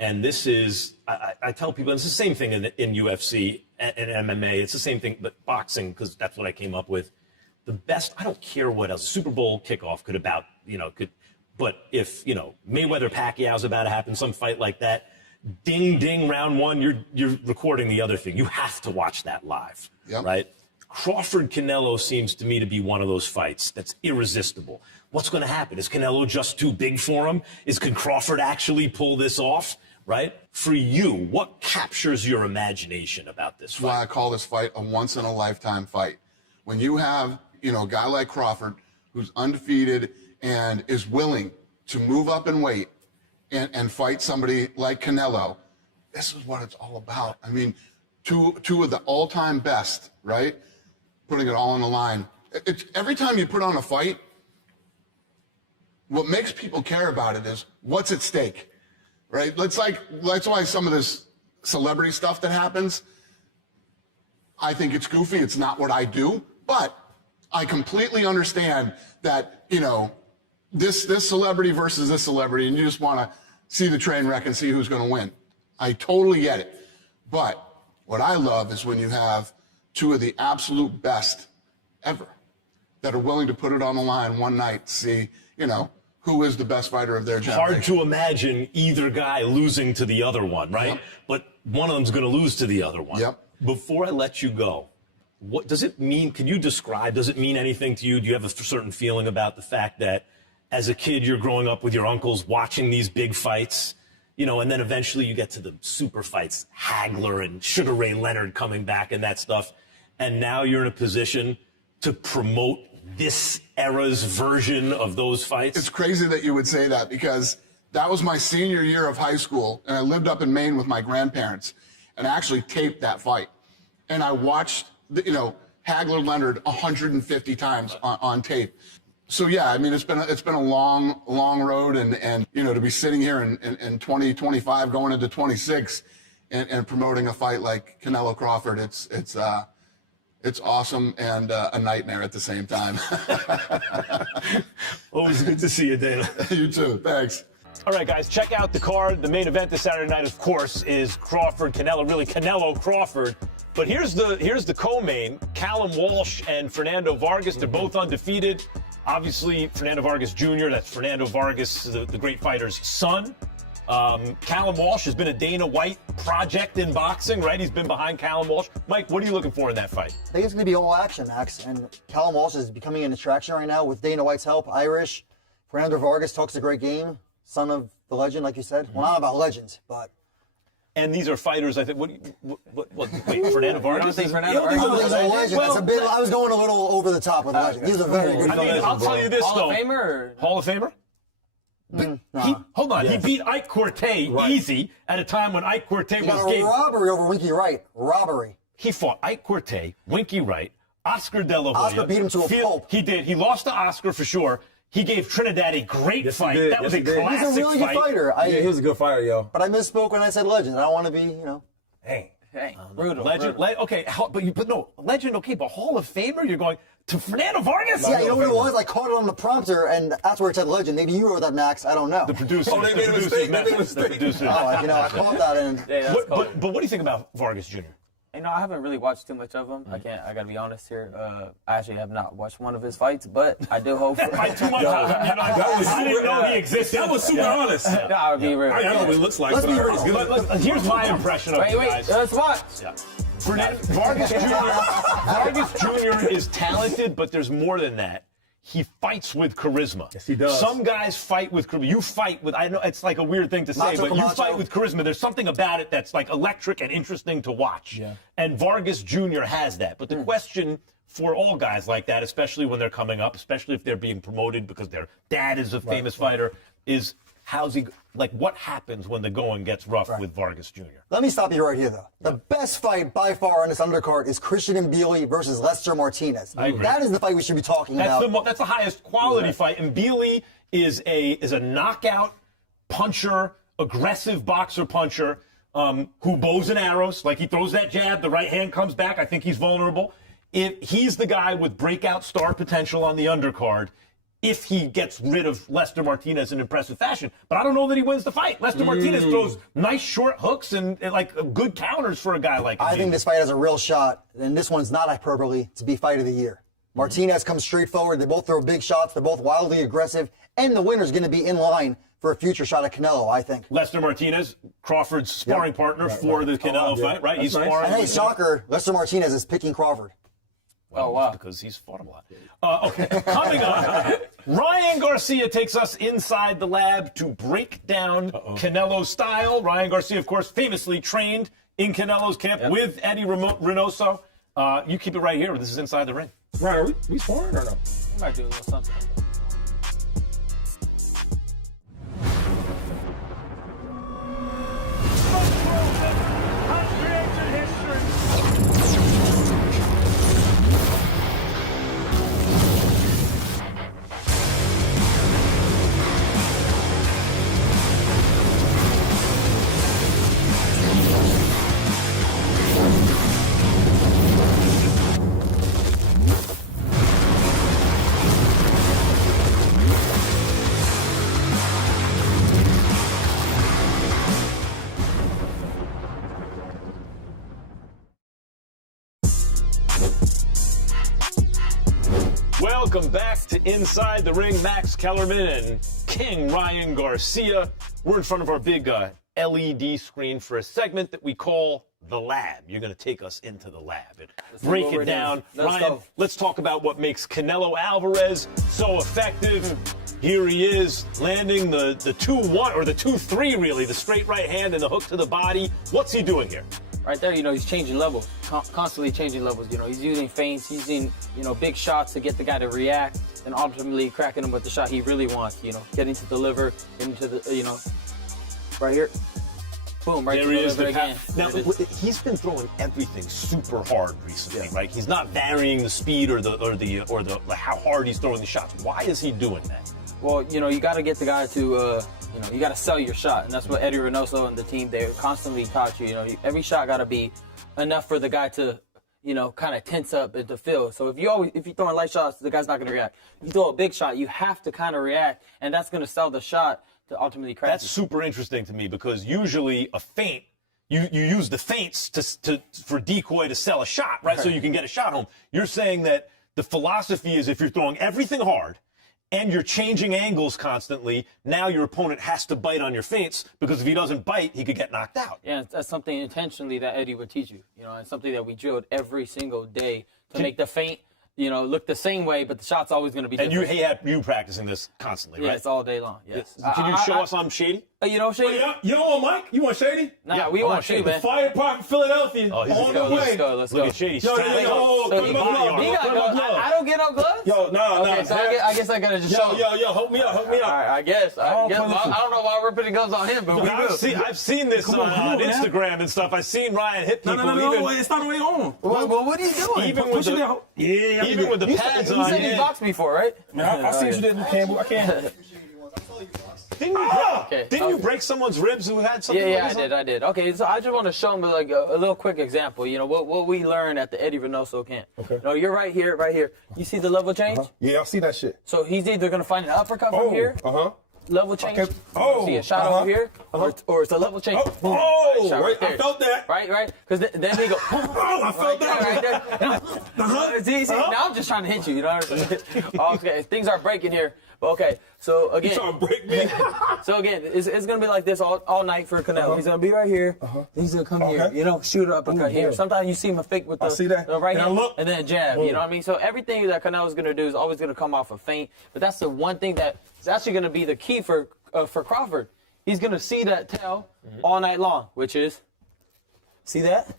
And this is, I tell people, it's the same thing in UFC and MMA. It's the same thing, but boxing, because that's what I came up with. The best, I don't care what else, Super Bowl kickoff but if, Mayweather Pacquiao's about to happen, some fight like that, ding, ding, round one, you're recording the other thing. You have to watch that live, right? Crawford Canelo seems to me to be one of those fights that's irresistible. What's going to happen? Is Canelo just too big for him? Can Crawford actually pull this off? Right? For you, what captures your imagination about this fight? That's why I call this fight a once-in-a-lifetime fight. When you have, a guy like Crawford who's undefeated and is willing to move up in weight and fight somebody like Canelo, this is what it's all about. I mean, two of the all-time best, right? Putting it all on the line. Every time you put on a fight, what makes people care about it is what's at stake. Right? That's why some of this celebrity stuff that happens, I think it's goofy. It's not what I do, but I completely understand that, this celebrity versus this celebrity, and you just want to see the train wreck and see who's going to win. I totally get it. But what I love is when you have two of the absolute best ever that are willing to put it on the line one night to see, you know, who is the best fighter of their generation. Hard to imagine either guy losing to the other one, right? Yep. But one of them's going to lose to the other one. Yep. Before I let you go, what does it mean? Can you describe, does it mean anything to you? Do you have a certain feeling about the fact that as a kid you're growing up with your uncles watching these big fights, you know, and then eventually you get to the super fights, Hagler and Sugar Ray Leonard coming back and that stuff, and now you're in a position to promote this era's version of those fights? It's crazy that you would say that, because that was my senior year of high school, and I lived up in Maine with my grandparents, and I actually taped that fight. And I watched, you know, Hagler Leonard 150 times on tape. So yeah, I mean, it's been a long road, and you know, to be sitting here in 2025 going into 26 and promoting a fight like Canelo Crawford, it's awesome and a nightmare at the same time. Always good to see you, Dana. You too. Thanks. All right, guys, check out the card. The main event this Saturday night, of course, is Crawford, Canelo, really Canelo Crawford. But here's the co-main, Callum Walsh and Fernando Vargas. They're both undefeated. Obviously, Fernando Vargas Jr., that's Fernando Vargas, the great fighter's son. Callum Walsh has been a Dana White project in boxing, right? He's been behind Callum Walsh. Mike, what are you looking for in that fight? I think it's going to be all action, Max. And Callum Walsh is becoming an attraction right now with Dana White's help. Irish. Fernando Vargas talks a great game. Son of the legend, like you said. Well, not about legends, but... And these are fighters, I think. Wait, Fernando Vargas? I don't think Fernando I don't think he's a legend. Well, That's a bit, I was going a little over the top with legend. He's a very good I mean, fighter. I'll tell you this, Hall though. of Famer? Or? Hall of Famer? Hold on. Yes. He beat Ike Quartey easy at a time when Ike Quartey He was got a game. robbery over Winky Wright. Robbery. He fought Ike Quartey, Winky Wright, Oscar De La Hoya. Oscar beat him to a pulp. He did. He lost to Oscar for sure. He gave Trinidad a great fight. did. That was Yes, a he did. classic He's a really good fight. fighter. Yeah, he was a good fighter, yo. But I misspoke when I said legend. I don't want to be, you know. Hey. Brutal. Legend. Okay, but no, legend. Okay, but Hall of Famer. You're going to Fernando Vargas. Yeah, you know what it was? I caught it on the prompter, and that's where it said legend. Maybe you wrote that, Max. I don't know. The producer. Oh, they made a mistake. They made a mistake. Oh, you know, I caught that, and Yeah, that's cool. But what do you think about Vargas Jr.? You know, I haven't really watched too much of him. I gotta be honest here. I actually have not watched one of his fights, but I do hope for. By too much. I didn't know he existed. That was super honest. I would be real. I don't know what he looks like, Let's but be I heard real. he's good. Here's my impression of Wait, you guys. let's watch. Yeah. Vargas Jr. is talented, but there's more than that. He fights with charisma. Yes, he does. Some guys fight with charisma. You fight with, I know it's like a weird thing to say, Macho but you Camacho. fight with charisma. There's something about it that's like electric and interesting to watch. Yeah. And Vargas Jr. has that. But the question for all guys like that, especially when they're coming up, especially if they're being promoted because their dad is a famous fighter, is what happens when the going gets rough with Vargas Jr.? let me stop you right here, though. The best fight by far on this undercard is Christian Mbili versus Lester Martinez. I agree. That is the fight we should be talking about. That's the highest quality fight. And Mbili is a knockout puncher, aggressive boxer puncher, who bows and arrows. Like he throws that jab, the right hand comes back. I think he's vulnerable. If he's the guy with breakout star potential on the undercard, if he gets rid of Lester Martinez in impressive fashion. But I don't know that he wins the fight. Lester Martinez throws nice short hooks and like good counters for a guy like him. I think this fight has a real shot, and this one's not appropriately to be fight of the year. Martinez comes straight forward. They both throw big shots. They're both wildly aggressive, and the winner's going to be in line for a future shot at Canelo, I think. Lester Martinez, Crawford's sparring partner for the Canelo fight, right? He's That's nice. sparring. And hey, with him. shocker, Lester Martinez is picking Crawford. Well, wow. because he's fought him a lot. Okay, coming up, Ryan Garcia takes us inside the lab to break down Canelo's style. Ryan Garcia, of course, famously trained in Canelo's camp with Eddie Reynoso. You keep it right here. This is Inside the Ring. Right, are we sparring or no? I might do a little something. Has created history. Welcome back to Inside the Ring. Max Kellerman and King Ryan Garcia. We're in front of our big LED screen for a segment that we call The Lab. You're going to take us into the lab and break it down. Ryan, let's talk about what makes Canelo Alvarez so effective. Here he is, landing the 2-1, or the 2-3 really, the straight right hand and the hook to the body. What's he doing here? Right there, he's changing levels, constantly changing levels. He's using feints, using, big shots to get the guy to react, and ultimately cracking him with the shot he really wants. Getting to the liver, getting to the, right here. Boom, right there he is again. Now, he's been throwing everything super hard recently, right? He's not varying the speed or the how hard he's throwing the shots. Why is he doing that? Well, you got to get the guy to, you got to sell your shot, and that's what Eddie Reynoso and the team, they constantly taught you. Every shot got to be enough for the guy to, kind of tense up and to feel. So if you're throwing light shots, the guy's not going to react. If you throw a big shot, you have to kind of react, and that's going to sell the shot to ultimately crack. That's super interesting to me, because usually a feint, you use the feints for decoy to sell a shot, right? So you can get a shot home. You're saying that the philosophy is if you're throwing everything hard and you're changing angles constantly, now your opponent has to bite on your feints, because if he doesn't bite, he could get knocked out. Yeah, that's something intentionally that Eddie would teach you. It's something that we drilled every single day to make the feint, look the same way, but the shot's always going to be different. And you practicing this constantly, right? Yeah, it's all day long, yes. Can you show us I'm Shady? You know Shady? You don't want Mike? You want Shady? Nah, Yeah, we want Shady, man. Fire Department Philadelphia on the way. Let's go. Look at Shady. Yo, So give me my glove. he got gloves. I don't get no gloves? Yo, no. Okay, so I guess I got to just show him. Yo, hook me up. All right, I guess. I don't know why we're putting gloves on him, but we will. I've seen this on Instagram and stuff. I've seen Ryan hit people. No, it's not the way on. Well, what are you doing? Even with the pads on. You said you boxed before, right? I seen you did in Campbell. I can't. Didn't you break someone's ribs who had something? Yeah, I did. Okay, so I just want to show them like a little quick example. What we learned at the Eddie Reynoso camp. Okay. You're right here. You see the level change? Yeah, I see that shit. So he's either going to find an uppercut from here. Level change. Okay. Oh. See a shot over here, or it's a level change. Boom. Right, I felt that. Right. Because then they go. I felt that. Right there. See, now I'm just trying to hit you. You know what I'm saying? Okay, things are breaking here. Okay, so again. You trying to break me? So again, it's going to be like this all night for Canelo. He's going to be right here. He's going to come here. Shoot an uppercut here. Sometimes you see him fake with the right hand and then a jab. You know what I mean? So everything that Canelo's going to do is always going to come off a feint. But that's the one thing that is actually going to be the key for Crawford. He's going to see that tail all night long, which is, see that?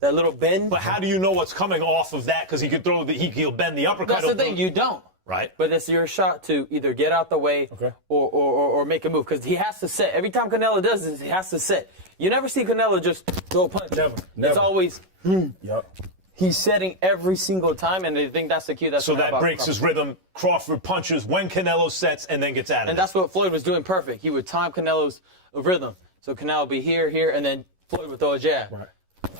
That little bend? But how do you know what's coming off of that? Because he could he'll bend the uppercut. That's the thing, you don't. Right. But it's your shot to either get out the way or make a move. Because he has to set. Every time Canelo does this, he has to set. You never see Canelo just throw a punch. Never. It's always, Yup. he's setting every single time, and I think that's the cue. So that breaks his rhythm. Crawford punches when Canelo sets and then gets out of it. And that's what Floyd was doing perfect. He would time Canelo's rhythm. So Canelo would be here, and then Floyd would throw a jab. Right.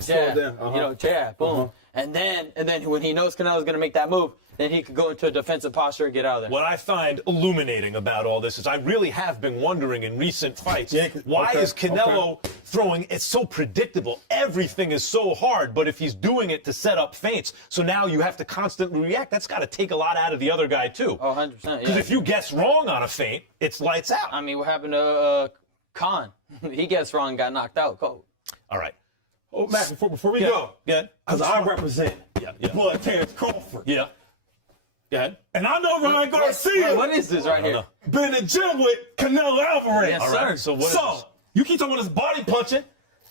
Jab. Jab. Boom. And then when he knows Canelo's going to make that move, then he could go into a defensive posture and get out of there. What I find illuminating about all this is I really have been wondering in recent fights, why is Canelo throwing, it's so predictable. Everything is so hard, but if he's doing it to set up feints, so now you have to constantly react, that's got to take a lot out of the other guy too. Oh, 100%. Because if you guess wrong on a feint, it's lights out. I mean, what happened to Khan? He guessed wrong and got knocked out cold. All right. Oh, Matt, before we go, because I represent Blood Terence Crawford. Yeah. Go ahead. And I know Ryan Garcia. What is this right here? Been in the gym with Canelo Alvarez. Yes, sir. Right, so you keep talking about this body punching.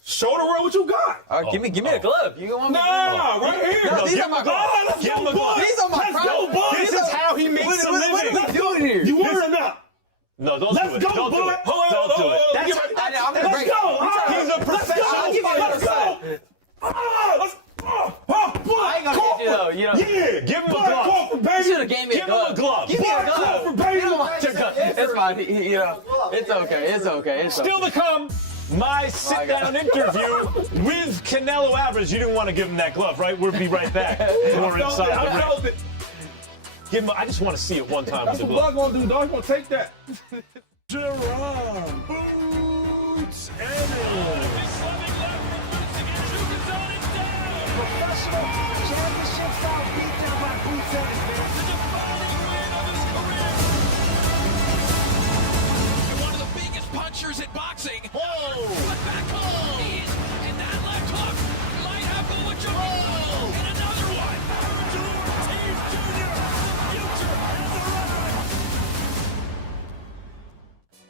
Show the world what you got. All right, give me a glove. You want me right here. No, these are my gloves. Let's go, boy. These are my gloves. This is how he makes a living. What are we doing here? You want it or not? No, don't Let's do it. go, Don't boy. do it. Don't do it. I'm gonna break. Let's go. He's a professional. Let's go. I ain't gonna get you though. Yeah, give him a glove. Crawford, baby. You should have gave me a glove. Give me a glove. Crawford, baby. It's fine. It's okay. It's Still to come, my sit-down interview with Canelo Alvarez. You didn't want to give him that glove, right? We'll be right back. More inside the ring. Give him. I just want to see it one time with That's the what glove. Blood gonna do, dog. He's gonna take that. Jerome Boots Ennis. Professional championship style beatdown by Boots Ennis. boxing. Whoa! But back home, and that left hook might have Butcher. And another one. Ortiz Jr. The future has arrived.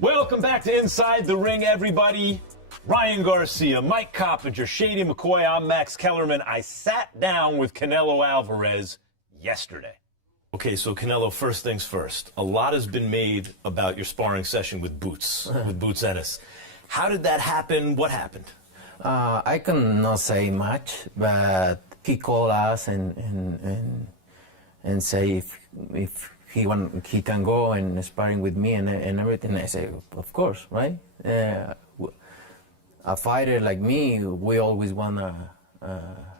Welcome back to Inside the Ring, everybody. Ryan Garcia, Mike Coppinger, Shady McCoy, I'm Max Kellerman. I sat down with Canelo Alvarez yesterday. Okay, so Canelo, first things first. A lot has been made about your sparring session with Boots Ennis. How did that happen? What happened? I cannot say much, but he called us and say if he can go and sparring with me and everything. I say, of course, right? A fighter like me, we always want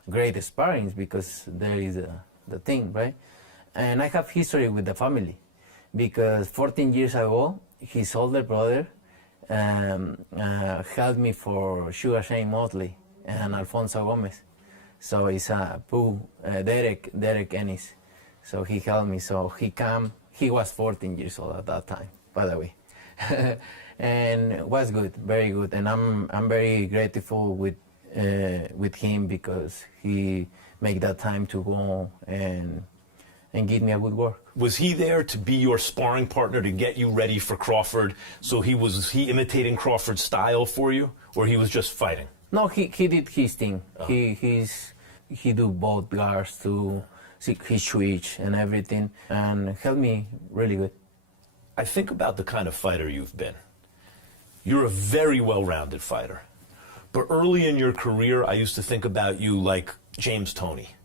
great sparrings because there is the thing, right? And I have history with the family because 14 years ago, his older brother helped me for Sugar Shane Motley and Alfonso Gomez. So it's Derek Ennis. So he helped me. So he was 14 years old at that time, by the way. And it was good, very good. And I'm very grateful with him because he made that time to go and give me a good work. Was he there to be your sparring partner to get you ready for Crawford? So was he imitating Crawford's style for you, or he was just fighting? No, he did his thing. Oh. He do both guards too. He switch and everything, and helped me really good. I think about the kind of fighter you've been. You're a very well-rounded fighter. But early in your career, I used to think about you like James Toney.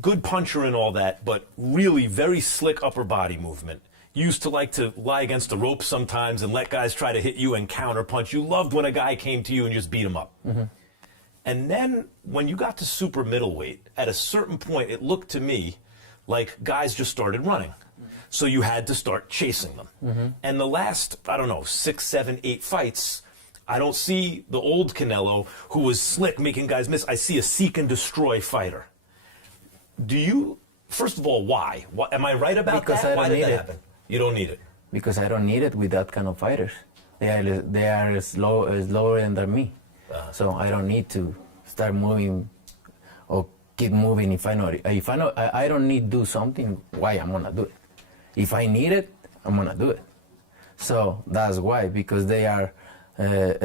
Good puncher and all that, but really very slick upper body movement. You used to like to lie against the ropes sometimes and let guys try to hit you and counter punch. You loved when a guy came to you and just beat him up. And then when you got to super middleweight, at a certain point, it looked to me like guys just started running. So you had to start chasing them. And the last, 6, 7, 8 fights, I don't see the old Canelo who was slick making guys miss. I see a seek and destroy fighter. Do you, first of all, why? Am I right about because that? Why did that happen? You don't need it. Because I don't need it with that kind of fighters. They are slower than me. So I don't need to start moving or keep moving if I know I don't need to do something, why I'm gonna do it. If I need it, I'm gonna do it. So that's why, because they are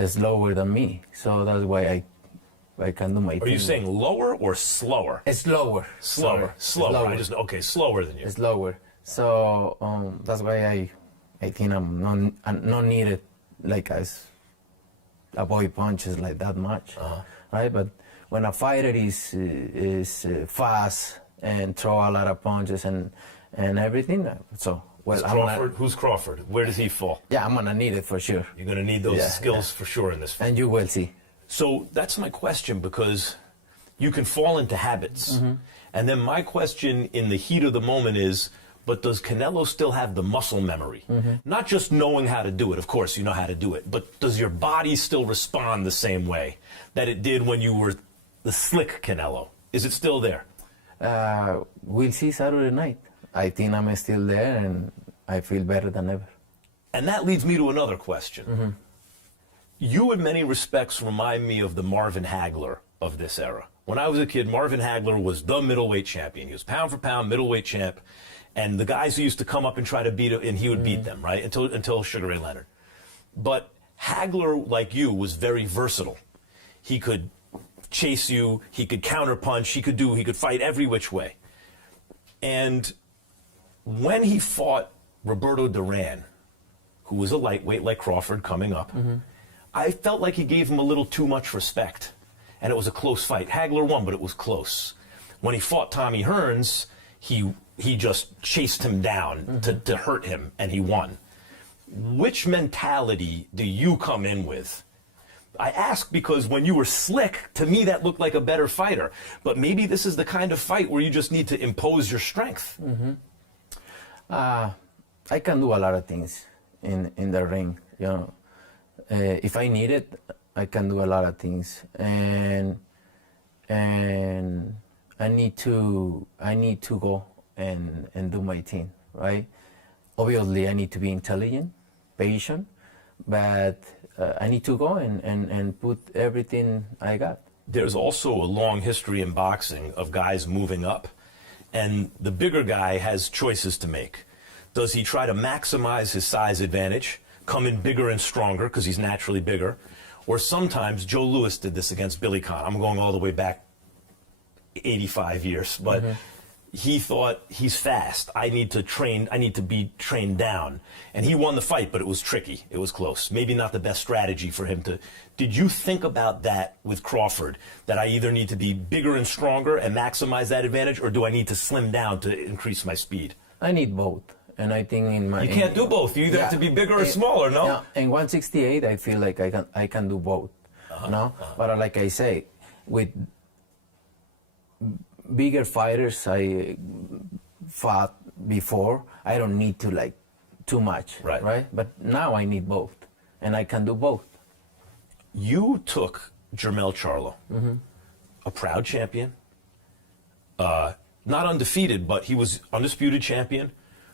slower than me. So that's why I can do my thing. Are you saying lower or slower? It's slower. Slower. Okay, slower than you. It's lower. So that's why I think I'm not needed like as avoid punches like that much, right? But when a fighter is fast and throw a lot of punches and everything, so well. Who's Crawford? Where does he fall? Yeah, I'm gonna need it for sure. You're gonna need those skills for sure in this fight. And you will see. So that's my question, because you can fall into habits. And then my question in the heat of the moment is, but does Canelo still have the muscle memory? Not just knowing how to do it, of course you know how to do it, but does your body still respond the same way that it did when you were the slick Canelo? Is it still there? We'll see Saturday night. I think I'm still there and I feel better than ever. And that leads me to another question. You in many respects remind me of the Marvin Hagler of this era. When I was a kid, Marvin Hagler was the middleweight champion. He was pound for pound middleweight champ. And the guys who used to come up and try to beat him, and he would beat them, right? Until Sugar Ray Leonard. But Hagler, like you, was very versatile. He could chase you, he could counter punch, he could fight every which way. And when he fought Roberto Duran, who was a lightweight like Crawford coming up, I felt like he gave him a little too much respect. And it was a close fight. Hagler won, but it was close. When he fought Tommy Hearns, he just chased him down to hurt him, and he won. Which mentality do you come in with? I ask because when you were slick, to me that looked like a better fighter. But maybe this is the kind of fight where you just need to impose your strength. I can do a lot of things in the ring. You know, if I need it, I can do a lot of things, and I need to go and do my thing, right? Obviously, I need to be intelligent, patient, but I need to go and put everything I got. There's also a long history in boxing of guys moving up, and the bigger guy has choices to make. Does he try to maximize his size advantage, come in bigger and stronger because he's naturally bigger? Or sometimes, Joe Louis did this against Billy Conn. I'm going all the way back 85 years, but he thought, he's fast. I need to be trained down. And he won the fight, but it was tricky. It was close. Maybe not the best strategy for him to. Did you think about that with Crawford? That I either need to be bigger and stronger and maximize that advantage, or do I need to slim down to increase my speed? I need both. And I think you can't do both. You either have to be bigger or smaller, no? Yeah, in 168, I feel like I can do both. No, but like I say, with bigger fighters I fought before, I don't need to like too much, right? But now I need both, and I can do both. You took Jermell Charlo, a proud champion, not undefeated, but he was undisputed champion,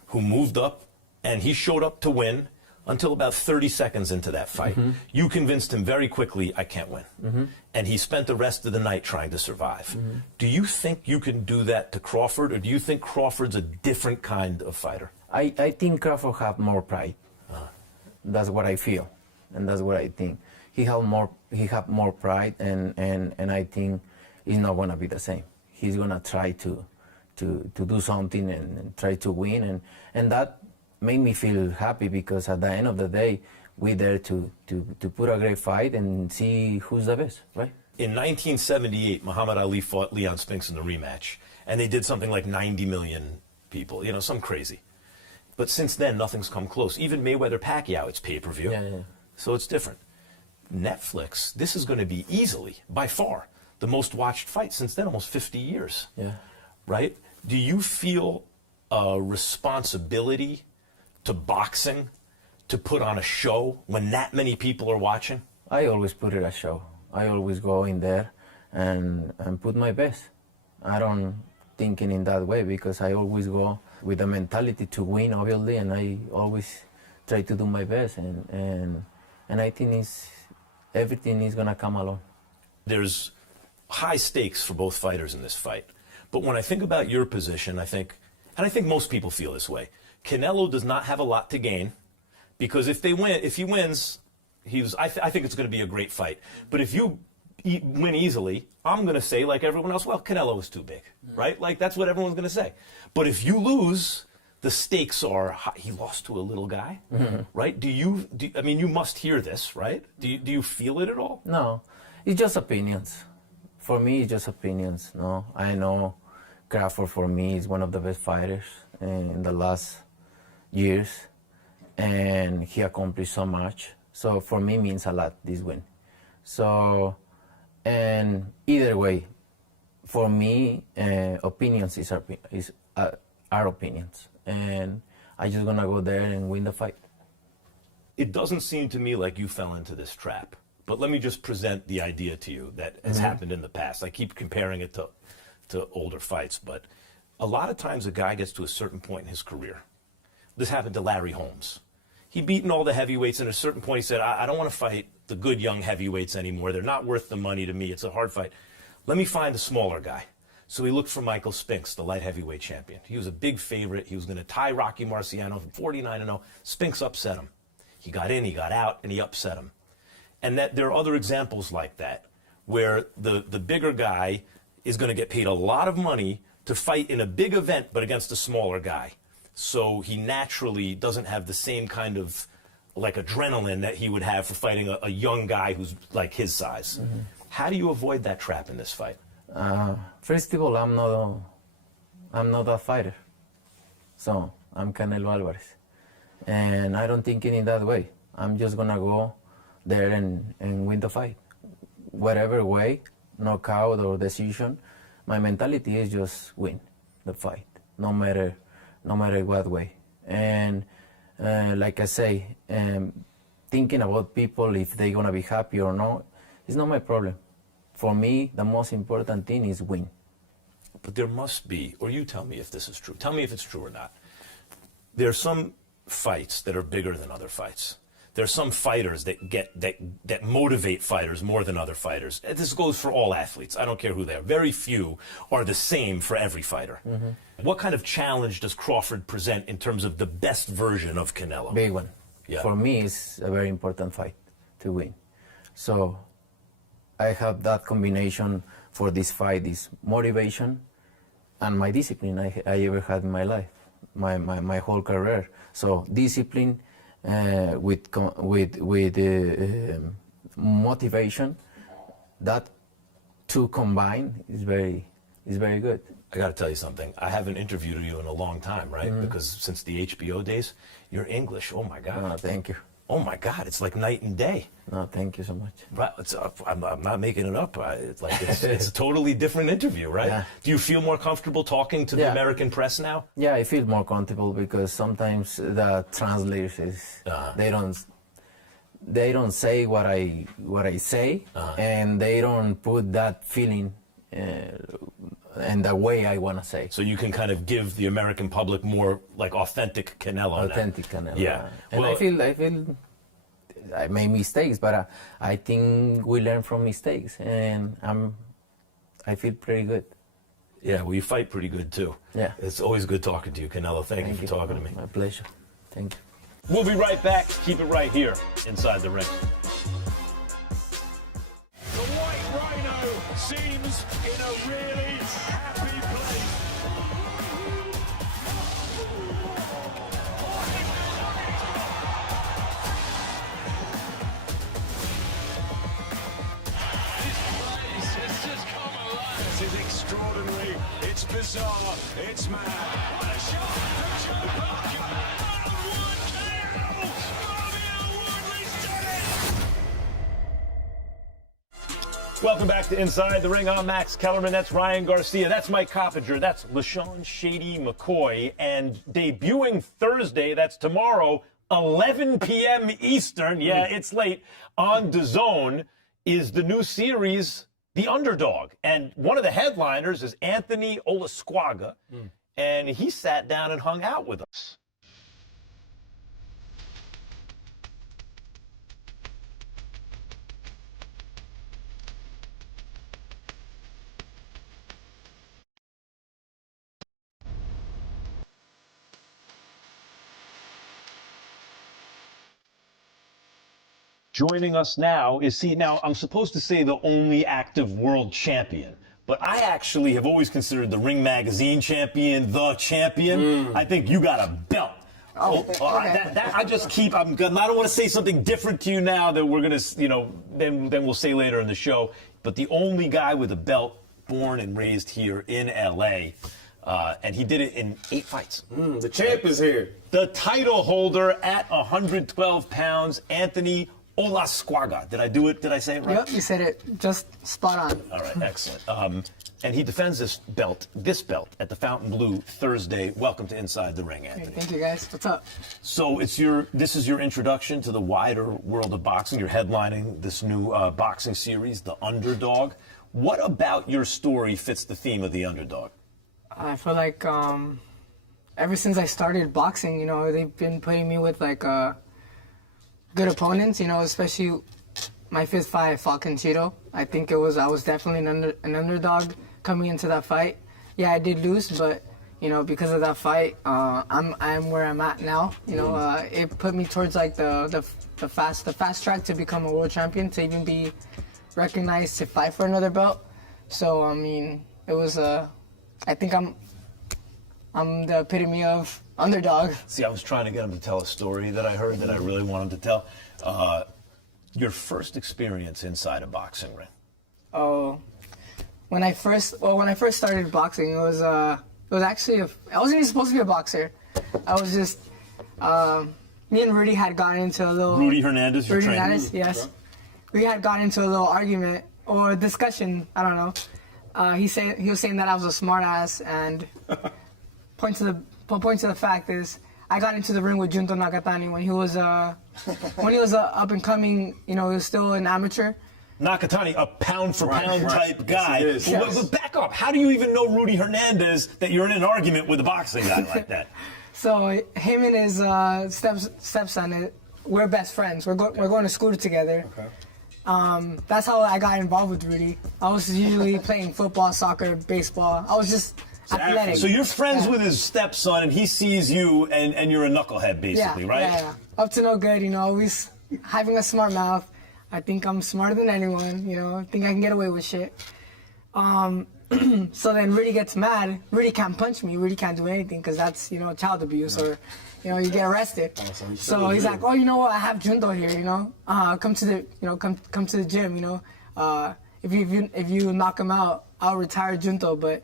who moved up, and he showed up to win until about 30 seconds into that fight. You convinced him very quickly, I can't win. And he spent the rest of the night trying to survive. Do you think you can do that to Crawford, or do you think Crawford's a different kind of fighter? I think Crawford have more pride. That's what I feel, and that's what I think. He have more pride, and I think it's not gonna be the same. He's gonna try to do something and try to win, and that made me feel happy, because at the end of the day, we're there to put a great fight and see who's the best, right? In 1978, Muhammad Ali fought Leon Spinks in the rematch, and they did something like 90 million people, some crazy. But since then, nothing's come close. Even Mayweather-Pacquiao, it's pay-per-view. Yeah. So it's different. Netflix, this is going to be easily, by far, the most watched fight since then, almost 50 years. Yeah. Right? Do you feel a responsibility to boxing to put on a show when that many people are watching? I always put it a show. I always go in there and put my best. I don't think in that way, because I always go with the mentality to win, obviously, and I always try to do my best, and I think everything is gonna come along. There's high stakes for both fighters in this fight. But when I think about your position, I think most people feel this way, Canelo does not have a lot to gain, because if he wins, I think it's going to be a great fight. But if you win easily, I'm going to say, like everyone else, well, Canelo is too big, right? Like, that's what everyone's going to say. But if you lose, the stakes are high. He lost to a little guy, right? I mean, you must hear this, right? Do you feel it at all? No, it's just opinions. For me, it's just opinions. No, I know Crawford, for me, is one of the best fighters in the last years, and he accomplished so much. So for me, means a lot, this win. So, and either way, for me, opinions are opinions, and I just gonna go there and win the fight. It doesn't seem to me like you fell into this trap, but let me just present the idea to you that has happened in the past. I keep comparing it to older fights, but a lot of times a guy gets to a certain point in his career. This happened to Larry Holmes. He'd beaten all the heavyweights, and at a certain point he said, I don't want to fight the good young heavyweights anymore. They're not worth the money to me. It's a hard fight. Let me find a smaller guy. So he looked for Michael Spinks, the light heavyweight champion. He was a big favorite. He was going to tie Rocky Marciano from 49-0. Spinks upset him. He got in, he got out, and he upset him. And that there are other examples like that, where the bigger guy is going to get paid a lot of money to fight in a big event, but against a smaller guy. So he naturally doesn't have the same kind of like adrenaline that he would have for fighting a young guy who's like his size. How do you avoid that trap in this fight? First of all, I'm not a fighter. So I'm Canelo Alvarez, and I don't think in that way. I'm just gonna go there and win the fight, whatever way, knockout or decision. My mentality is just win the fight, no matter what way. And like I say, thinking about people, if they're gonna be happy or not, it's not my problem. For me, the most important thing is win. But there must be, or you tell me if this is true. Tell me if it's true or not. There are some fights that are bigger than other fights. there's some fighters that motivate fighters more than other fighters. This goes for all athletes. I don't care who they are. Very few are the same for every fighter. What kind of challenge does Crawford present in terms of the best version of Canelo? Big one. Yeah. For me, it's a very important fight to win. So I have that combination for this fight, this motivation and my discipline I ever had in my life, my whole career. So discipline with motivation, that two combined is very good. I got to tell you something. I haven't interviewed you in a long time, right? Because since the HBO days, you're English. Oh my God. Oh, thank you. Oh my God, it's like night and day. No, thank you so much. Right, I'm not making it up. It's a totally different interview, right? Yeah. Do you feel more comfortable talking to the American press now? Yeah, I feel more comfortable because sometimes the translators they don't say what I say, and they don't put that feeling and the way I want to say. So you can kind of give the American public more like authentic Canelo. Authentic Canelo. Yeah. And Well, I feel I made mistakes, but I think we learn from mistakes, and I feel pretty good. Yeah, well, you fight pretty good too. Yeah. It's always good talking to you, Canelo. Thank you for talking to me. My pleasure. Thank you. We'll be right back. Keep it right here inside the ring. The White Rhino seems in a really happy place. This place has just come alive. This is extraordinary. It's bizarre. It's mad. What a shot from Joe Parker. One KO. Romeo Woodley's done it. Welcome back to Inside the Ring. I'm Max Kellerman. That's Ryan Garcia. That's Mike Coppinger. That's LeSean Mccoy. And debuting Thursday, that's tomorrow, 11 p.m. Eastern. Yeah, it's late. On DAZN is the new series, The Underdog. And one of the headliners is Anthony Olasquaga. And he sat down and hung out with us. Joining us now is, now I'm supposed to say the only active world champion, but I actually have always considered the Ring Magazine champion the champion. I think you got a belt. I just keep, I don't want to say something different to you now that we're going to, then we'll say later in the show, but the only guy with a belt born and raised here in LA. And he did it in 8 fights. The champ is here. The title holder at 112 pounds, Anthony Olasquaga. Did I do it? Did I say it right? Yep, you said it just spot on. All right, excellent. And he defends this belt at the Fontainebleau Thursday. Welcome to Inside the Ring, Anthony. Hey, thank you, guys. What's up? So this is your introduction to the wider world of boxing. You're headlining this new boxing series, The Underdog. What about your story fits the theme of The Underdog? I feel like ever since I started boxing, they've been putting me with good opponents, especially my fifth fight, I fought Conchito. I think I was definitely an underdog coming into that fight. Yeah, I did lose, but because of that fight, I'm where I'm at now. It put me towards the fast track to become a world champion, to even be recognized to fight for another belt. So it was I think I'm the epitome of underdog. See, I was trying to get him to tell a story that I heard that I really want him to tell. Your first experience inside a boxing ring. Oh, when I first started boxing, it was actually I wasn't even supposed to be a boxer. I was just me and Rudy had gotten into a little. Rudy Hernandez, your trainer? Hernandez, yes. We had gotten into a little argument or discussion. I don't know. He was saying that I was a smart ass, and point to the fact is I got into the ring with Junto Nakatani when he was up and coming. He was still an amateur. Nakatani, a pound for pound type guy. Yes, But back up. How do you even know Rudy Hernandez that you're in an argument with a boxing guy like that? So him and his stepson, we're best friends. We're going to school together. Okay. That's how I got involved with Rudy. I was usually playing football, soccer, baseball. I was just athletic. So you're friends with his stepson, and he sees you, and you're a knucklehead, basically, right? Yeah. Up to no good, always having a smart mouth. I think I'm smarter than anyone, I think I can get away with shit. So then Rudy gets mad. Rudy can't punch me. Rudy can't do anything because that's, child abuse or, you get arrested. So he's like, oh, you know what? I have Junto here, come to the, come to the gym, if you knock him out, I'll retire Junto, but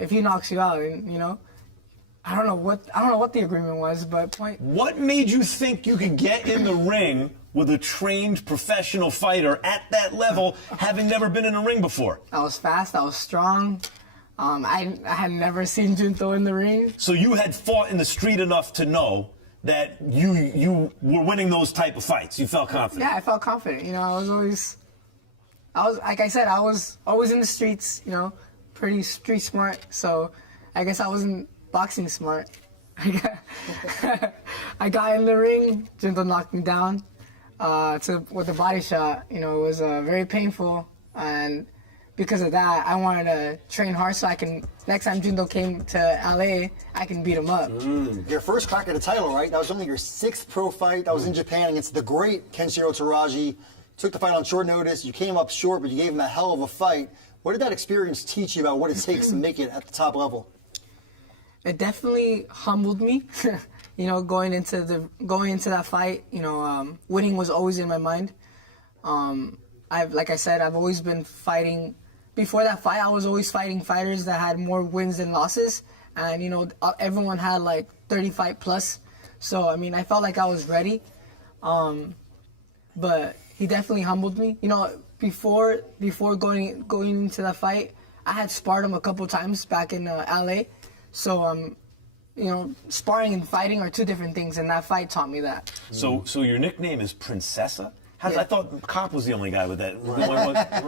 if he knocks you out, I don't know what the agreement was, but What made you think you could get in the ring with a trained professional fighter at that level, having never been in a ring before? I was fast, I was strong. I had never seen Junto in the ring. So you had fought in the street enough to know that you were winning those type of fights. You felt confident. Yeah, I felt confident. I was like I said, I was always in the streets. Pretty street smart. So I guess I wasn't boxing smart. I got in the ring. Junto knocked me down with a body shot. It was very painful, and because of that, I wanted to train hard so I can, next time Junto came to LA, I can beat him up. Your first crack at the title, right? That was only your 6th pro fight. That was in Japan against the great Kenshiro Teraji. Took the fight on short notice. You came up short, but you gave him a hell of a fight. What did that experience teach you about what it takes to make it at the top level? It definitely humbled me. Going into that fight, winning was always in my mind. Like I said, I've always been fighting. Before that fight, I was always fighting fighters that had more wins than losses, and everyone had like 30 fight plus. So I felt like I was ready. But he definitely humbled me. Before going into that fight, I had sparred him a couple times back in LA. So sparring and fighting are two different things, and that fight taught me that. So your nickname is Princessa? I thought Cop was the only guy with that.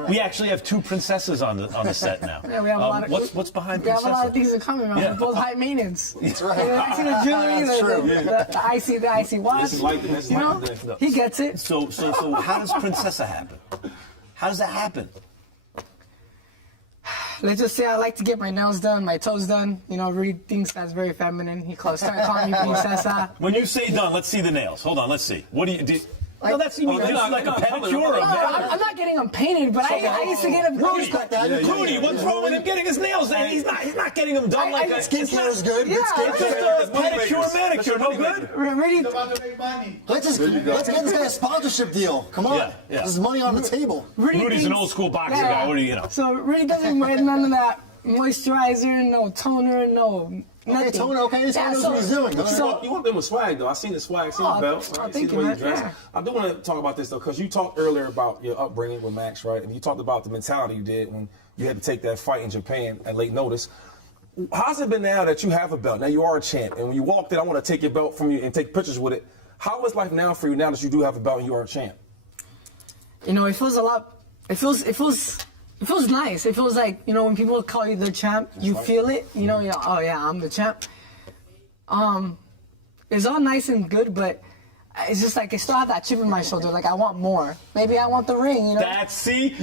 We actually have 2 princesses on the set now. Yeah, we have a lot of, what's behind we Princessa? have a lot of things in common. We're both high maintenance. That's right. I see the jewelry, the icy watch. He gets it. So how does Princessa happen? How does that happen? Let's just say I like to get my nails done, my toes done. Rudy thinks that's very feminine. He started calling me Princessa. When you say done, let's see the nails. Hold on, let's see. What do you do? No, that's you mean like a pedicure or a manicure? I'm not getting them painted, but I used to get them. Rudy, what's wrong with him getting his nails done? He's not getting them done like that. Skincare is good. Yeah, It's just a pedicure, manicure, no good? Rudy, Let's get this guy a sponsorship deal. Come on. Yeah. There's money on the table. Rudy's an old school boxing guy. What do you know? So Rudy doesn't wear none of that moisturizer, no toner, no nothing. Okay, toner, okay, this guy knows what he's doing. You want them with swag, though. I seen the swag, seen the belt. I see the way you dress. Yeah. I do want to talk about this, though, because you talked earlier about your upbringing with Max, right? And you talked about the mentality you did when you had to take that fight in Japan at late notice. How's it been now that you have a belt? Now you are a champ, and when you walked in, I want to take your belt from you and take pictures with it. How is life now for you now that you do have a belt and you are a champ? It feels a lot. It feels nice. It feels like, when people call you the champ, you feel it. Oh yeah, I'm the champ. It's all nice and good, but it's just like I still have that chip in my shoulder. Like I want more. Maybe I want the ring. See?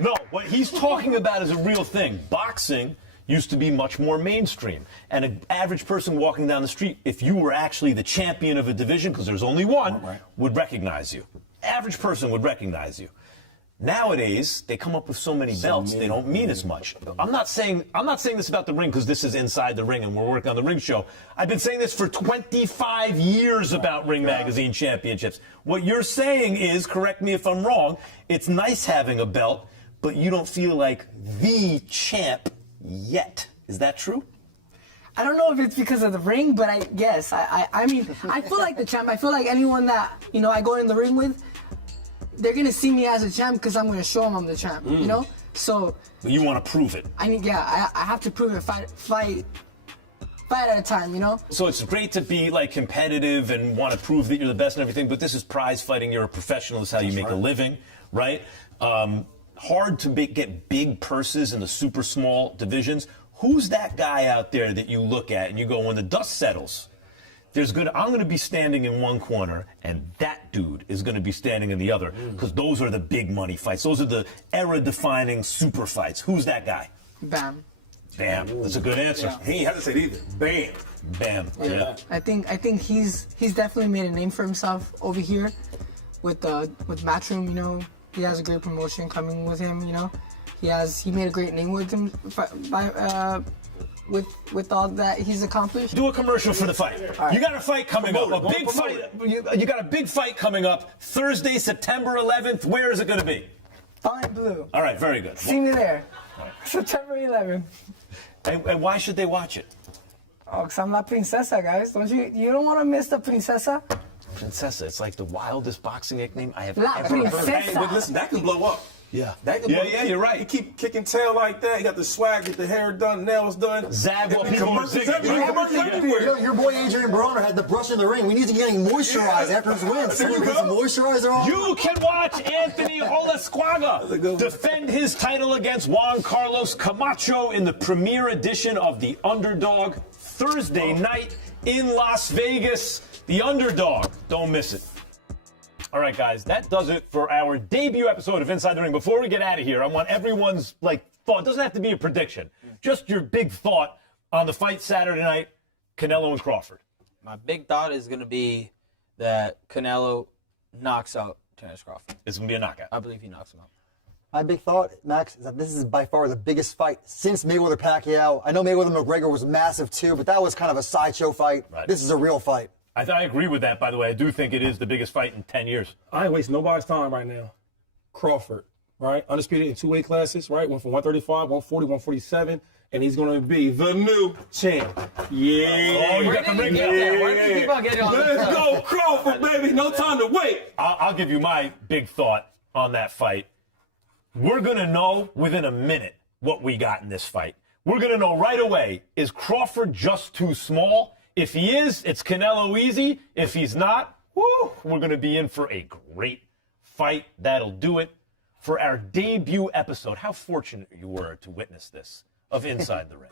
No, what he's talking about is a real thing. Boxing used to be much more mainstream. And an average person walking down the street, if you were actually the champion of a division, because there's only one, would recognize you. Average person would recognize you. Nowadays, they come up with so many belts, they don't mean as much. I'm not saying this about the ring because this is inside the ring and we're working on the ring show. I've been saying this for 25 years about Ring Magazine championships. What you're saying is, correct me if I'm wrong, it's nice having a belt, but you don't feel like the champ yet. Is that true? I don't know if it's because of the ring, but I guess. I feel like the champ. I feel like anyone that, I go in the ring with, they're going to see me as a champ because I'm going to show them I'm the champ, So... But you want to prove it. I have to prove it fight at a time, So it's great to be competitive and want to prove that you're the best and everything, but this is prize fighting. You're a professional. This is how you make a living, right? Hard to get big purses in the super small divisions. Who's that guy out there that you look at and you go, when the dust settles, I'm going to be standing in one corner, and that dude is going to be standing in the other, because those are the big money fights. Those are the era-defining super fights. Who's that guy? Bam. Bam. That's a good answer. Yeah. He ain't have to say it either. Bam. Bam. Yeah. I think he's definitely made a name for himself over here with Matchroom. You know, he has a great promotion coming with him. You know, he made a great name with him with all that he's accomplished. Do a commercial for the fight. You got a fight coming up. A big fight. You got a big fight coming up Thursday, September 11th. Where is it going to be? Fine Blue. All right, very good. See me there. September 11th. And why should they watch it? Oh, because I'm La Princesa, guys. You don't want to miss the Princesa? Princesa. It's like the wildest boxing nickname I have La ever heard. Princesa. Hey, but listen, that can blow up. Yeah. That can blow up. You're right. You keep kicking tail like that. You got the swag, get the hair done, nails done. Zag while people are zigging. You know, your boy Adrian Broner had the brush in the ring. We need to get him moisturized after his win. So we put some moisturizer on. You can watch Anthony Olasquaga defend his title against Juan Carlos Camacho in the premiere edition of The Underdog Thursday night in Las Vegas. The Underdog. Don't miss it. All right, guys, that does it for our debut episode of Inside the Ring. Before we get out of here, I want everyone's thought. It doesn't have to be a prediction. Just your big thought on the fight Saturday night, Canelo and Crawford. My big thought is going to be that Canelo knocks out Terence Crawford. It's going to be a knockout. I believe he knocks him out. My big thought, Max, is that this is by far the biggest fight since Mayweather-Pacquiao. I know Mayweather-McGregor was massive too, but that was kind of a sideshow fight. Right. This is a real fight. I agree with that, by the way. I do think it is the biggest fight in 10 years. I ain't wasting nobody's time right now. Crawford, right? Undisputed in 2 weight classes, right? Went from 135, 140, 147, and he's going to be the new champ. Yeah. Oh, you got the ring out. Why did you keep on getting on this? Let's go, Crawford, baby. No time to wait. I'll give you my big thought on that fight. We're going to know within a minute what we got in this fight. We're going to know right away, is Crawford just too small? If he is, it's Canelo easy. If he's not, we're going to be in for a great fight. That'll do it for our debut episode. How fortunate you were to witness this of Inside the Ring.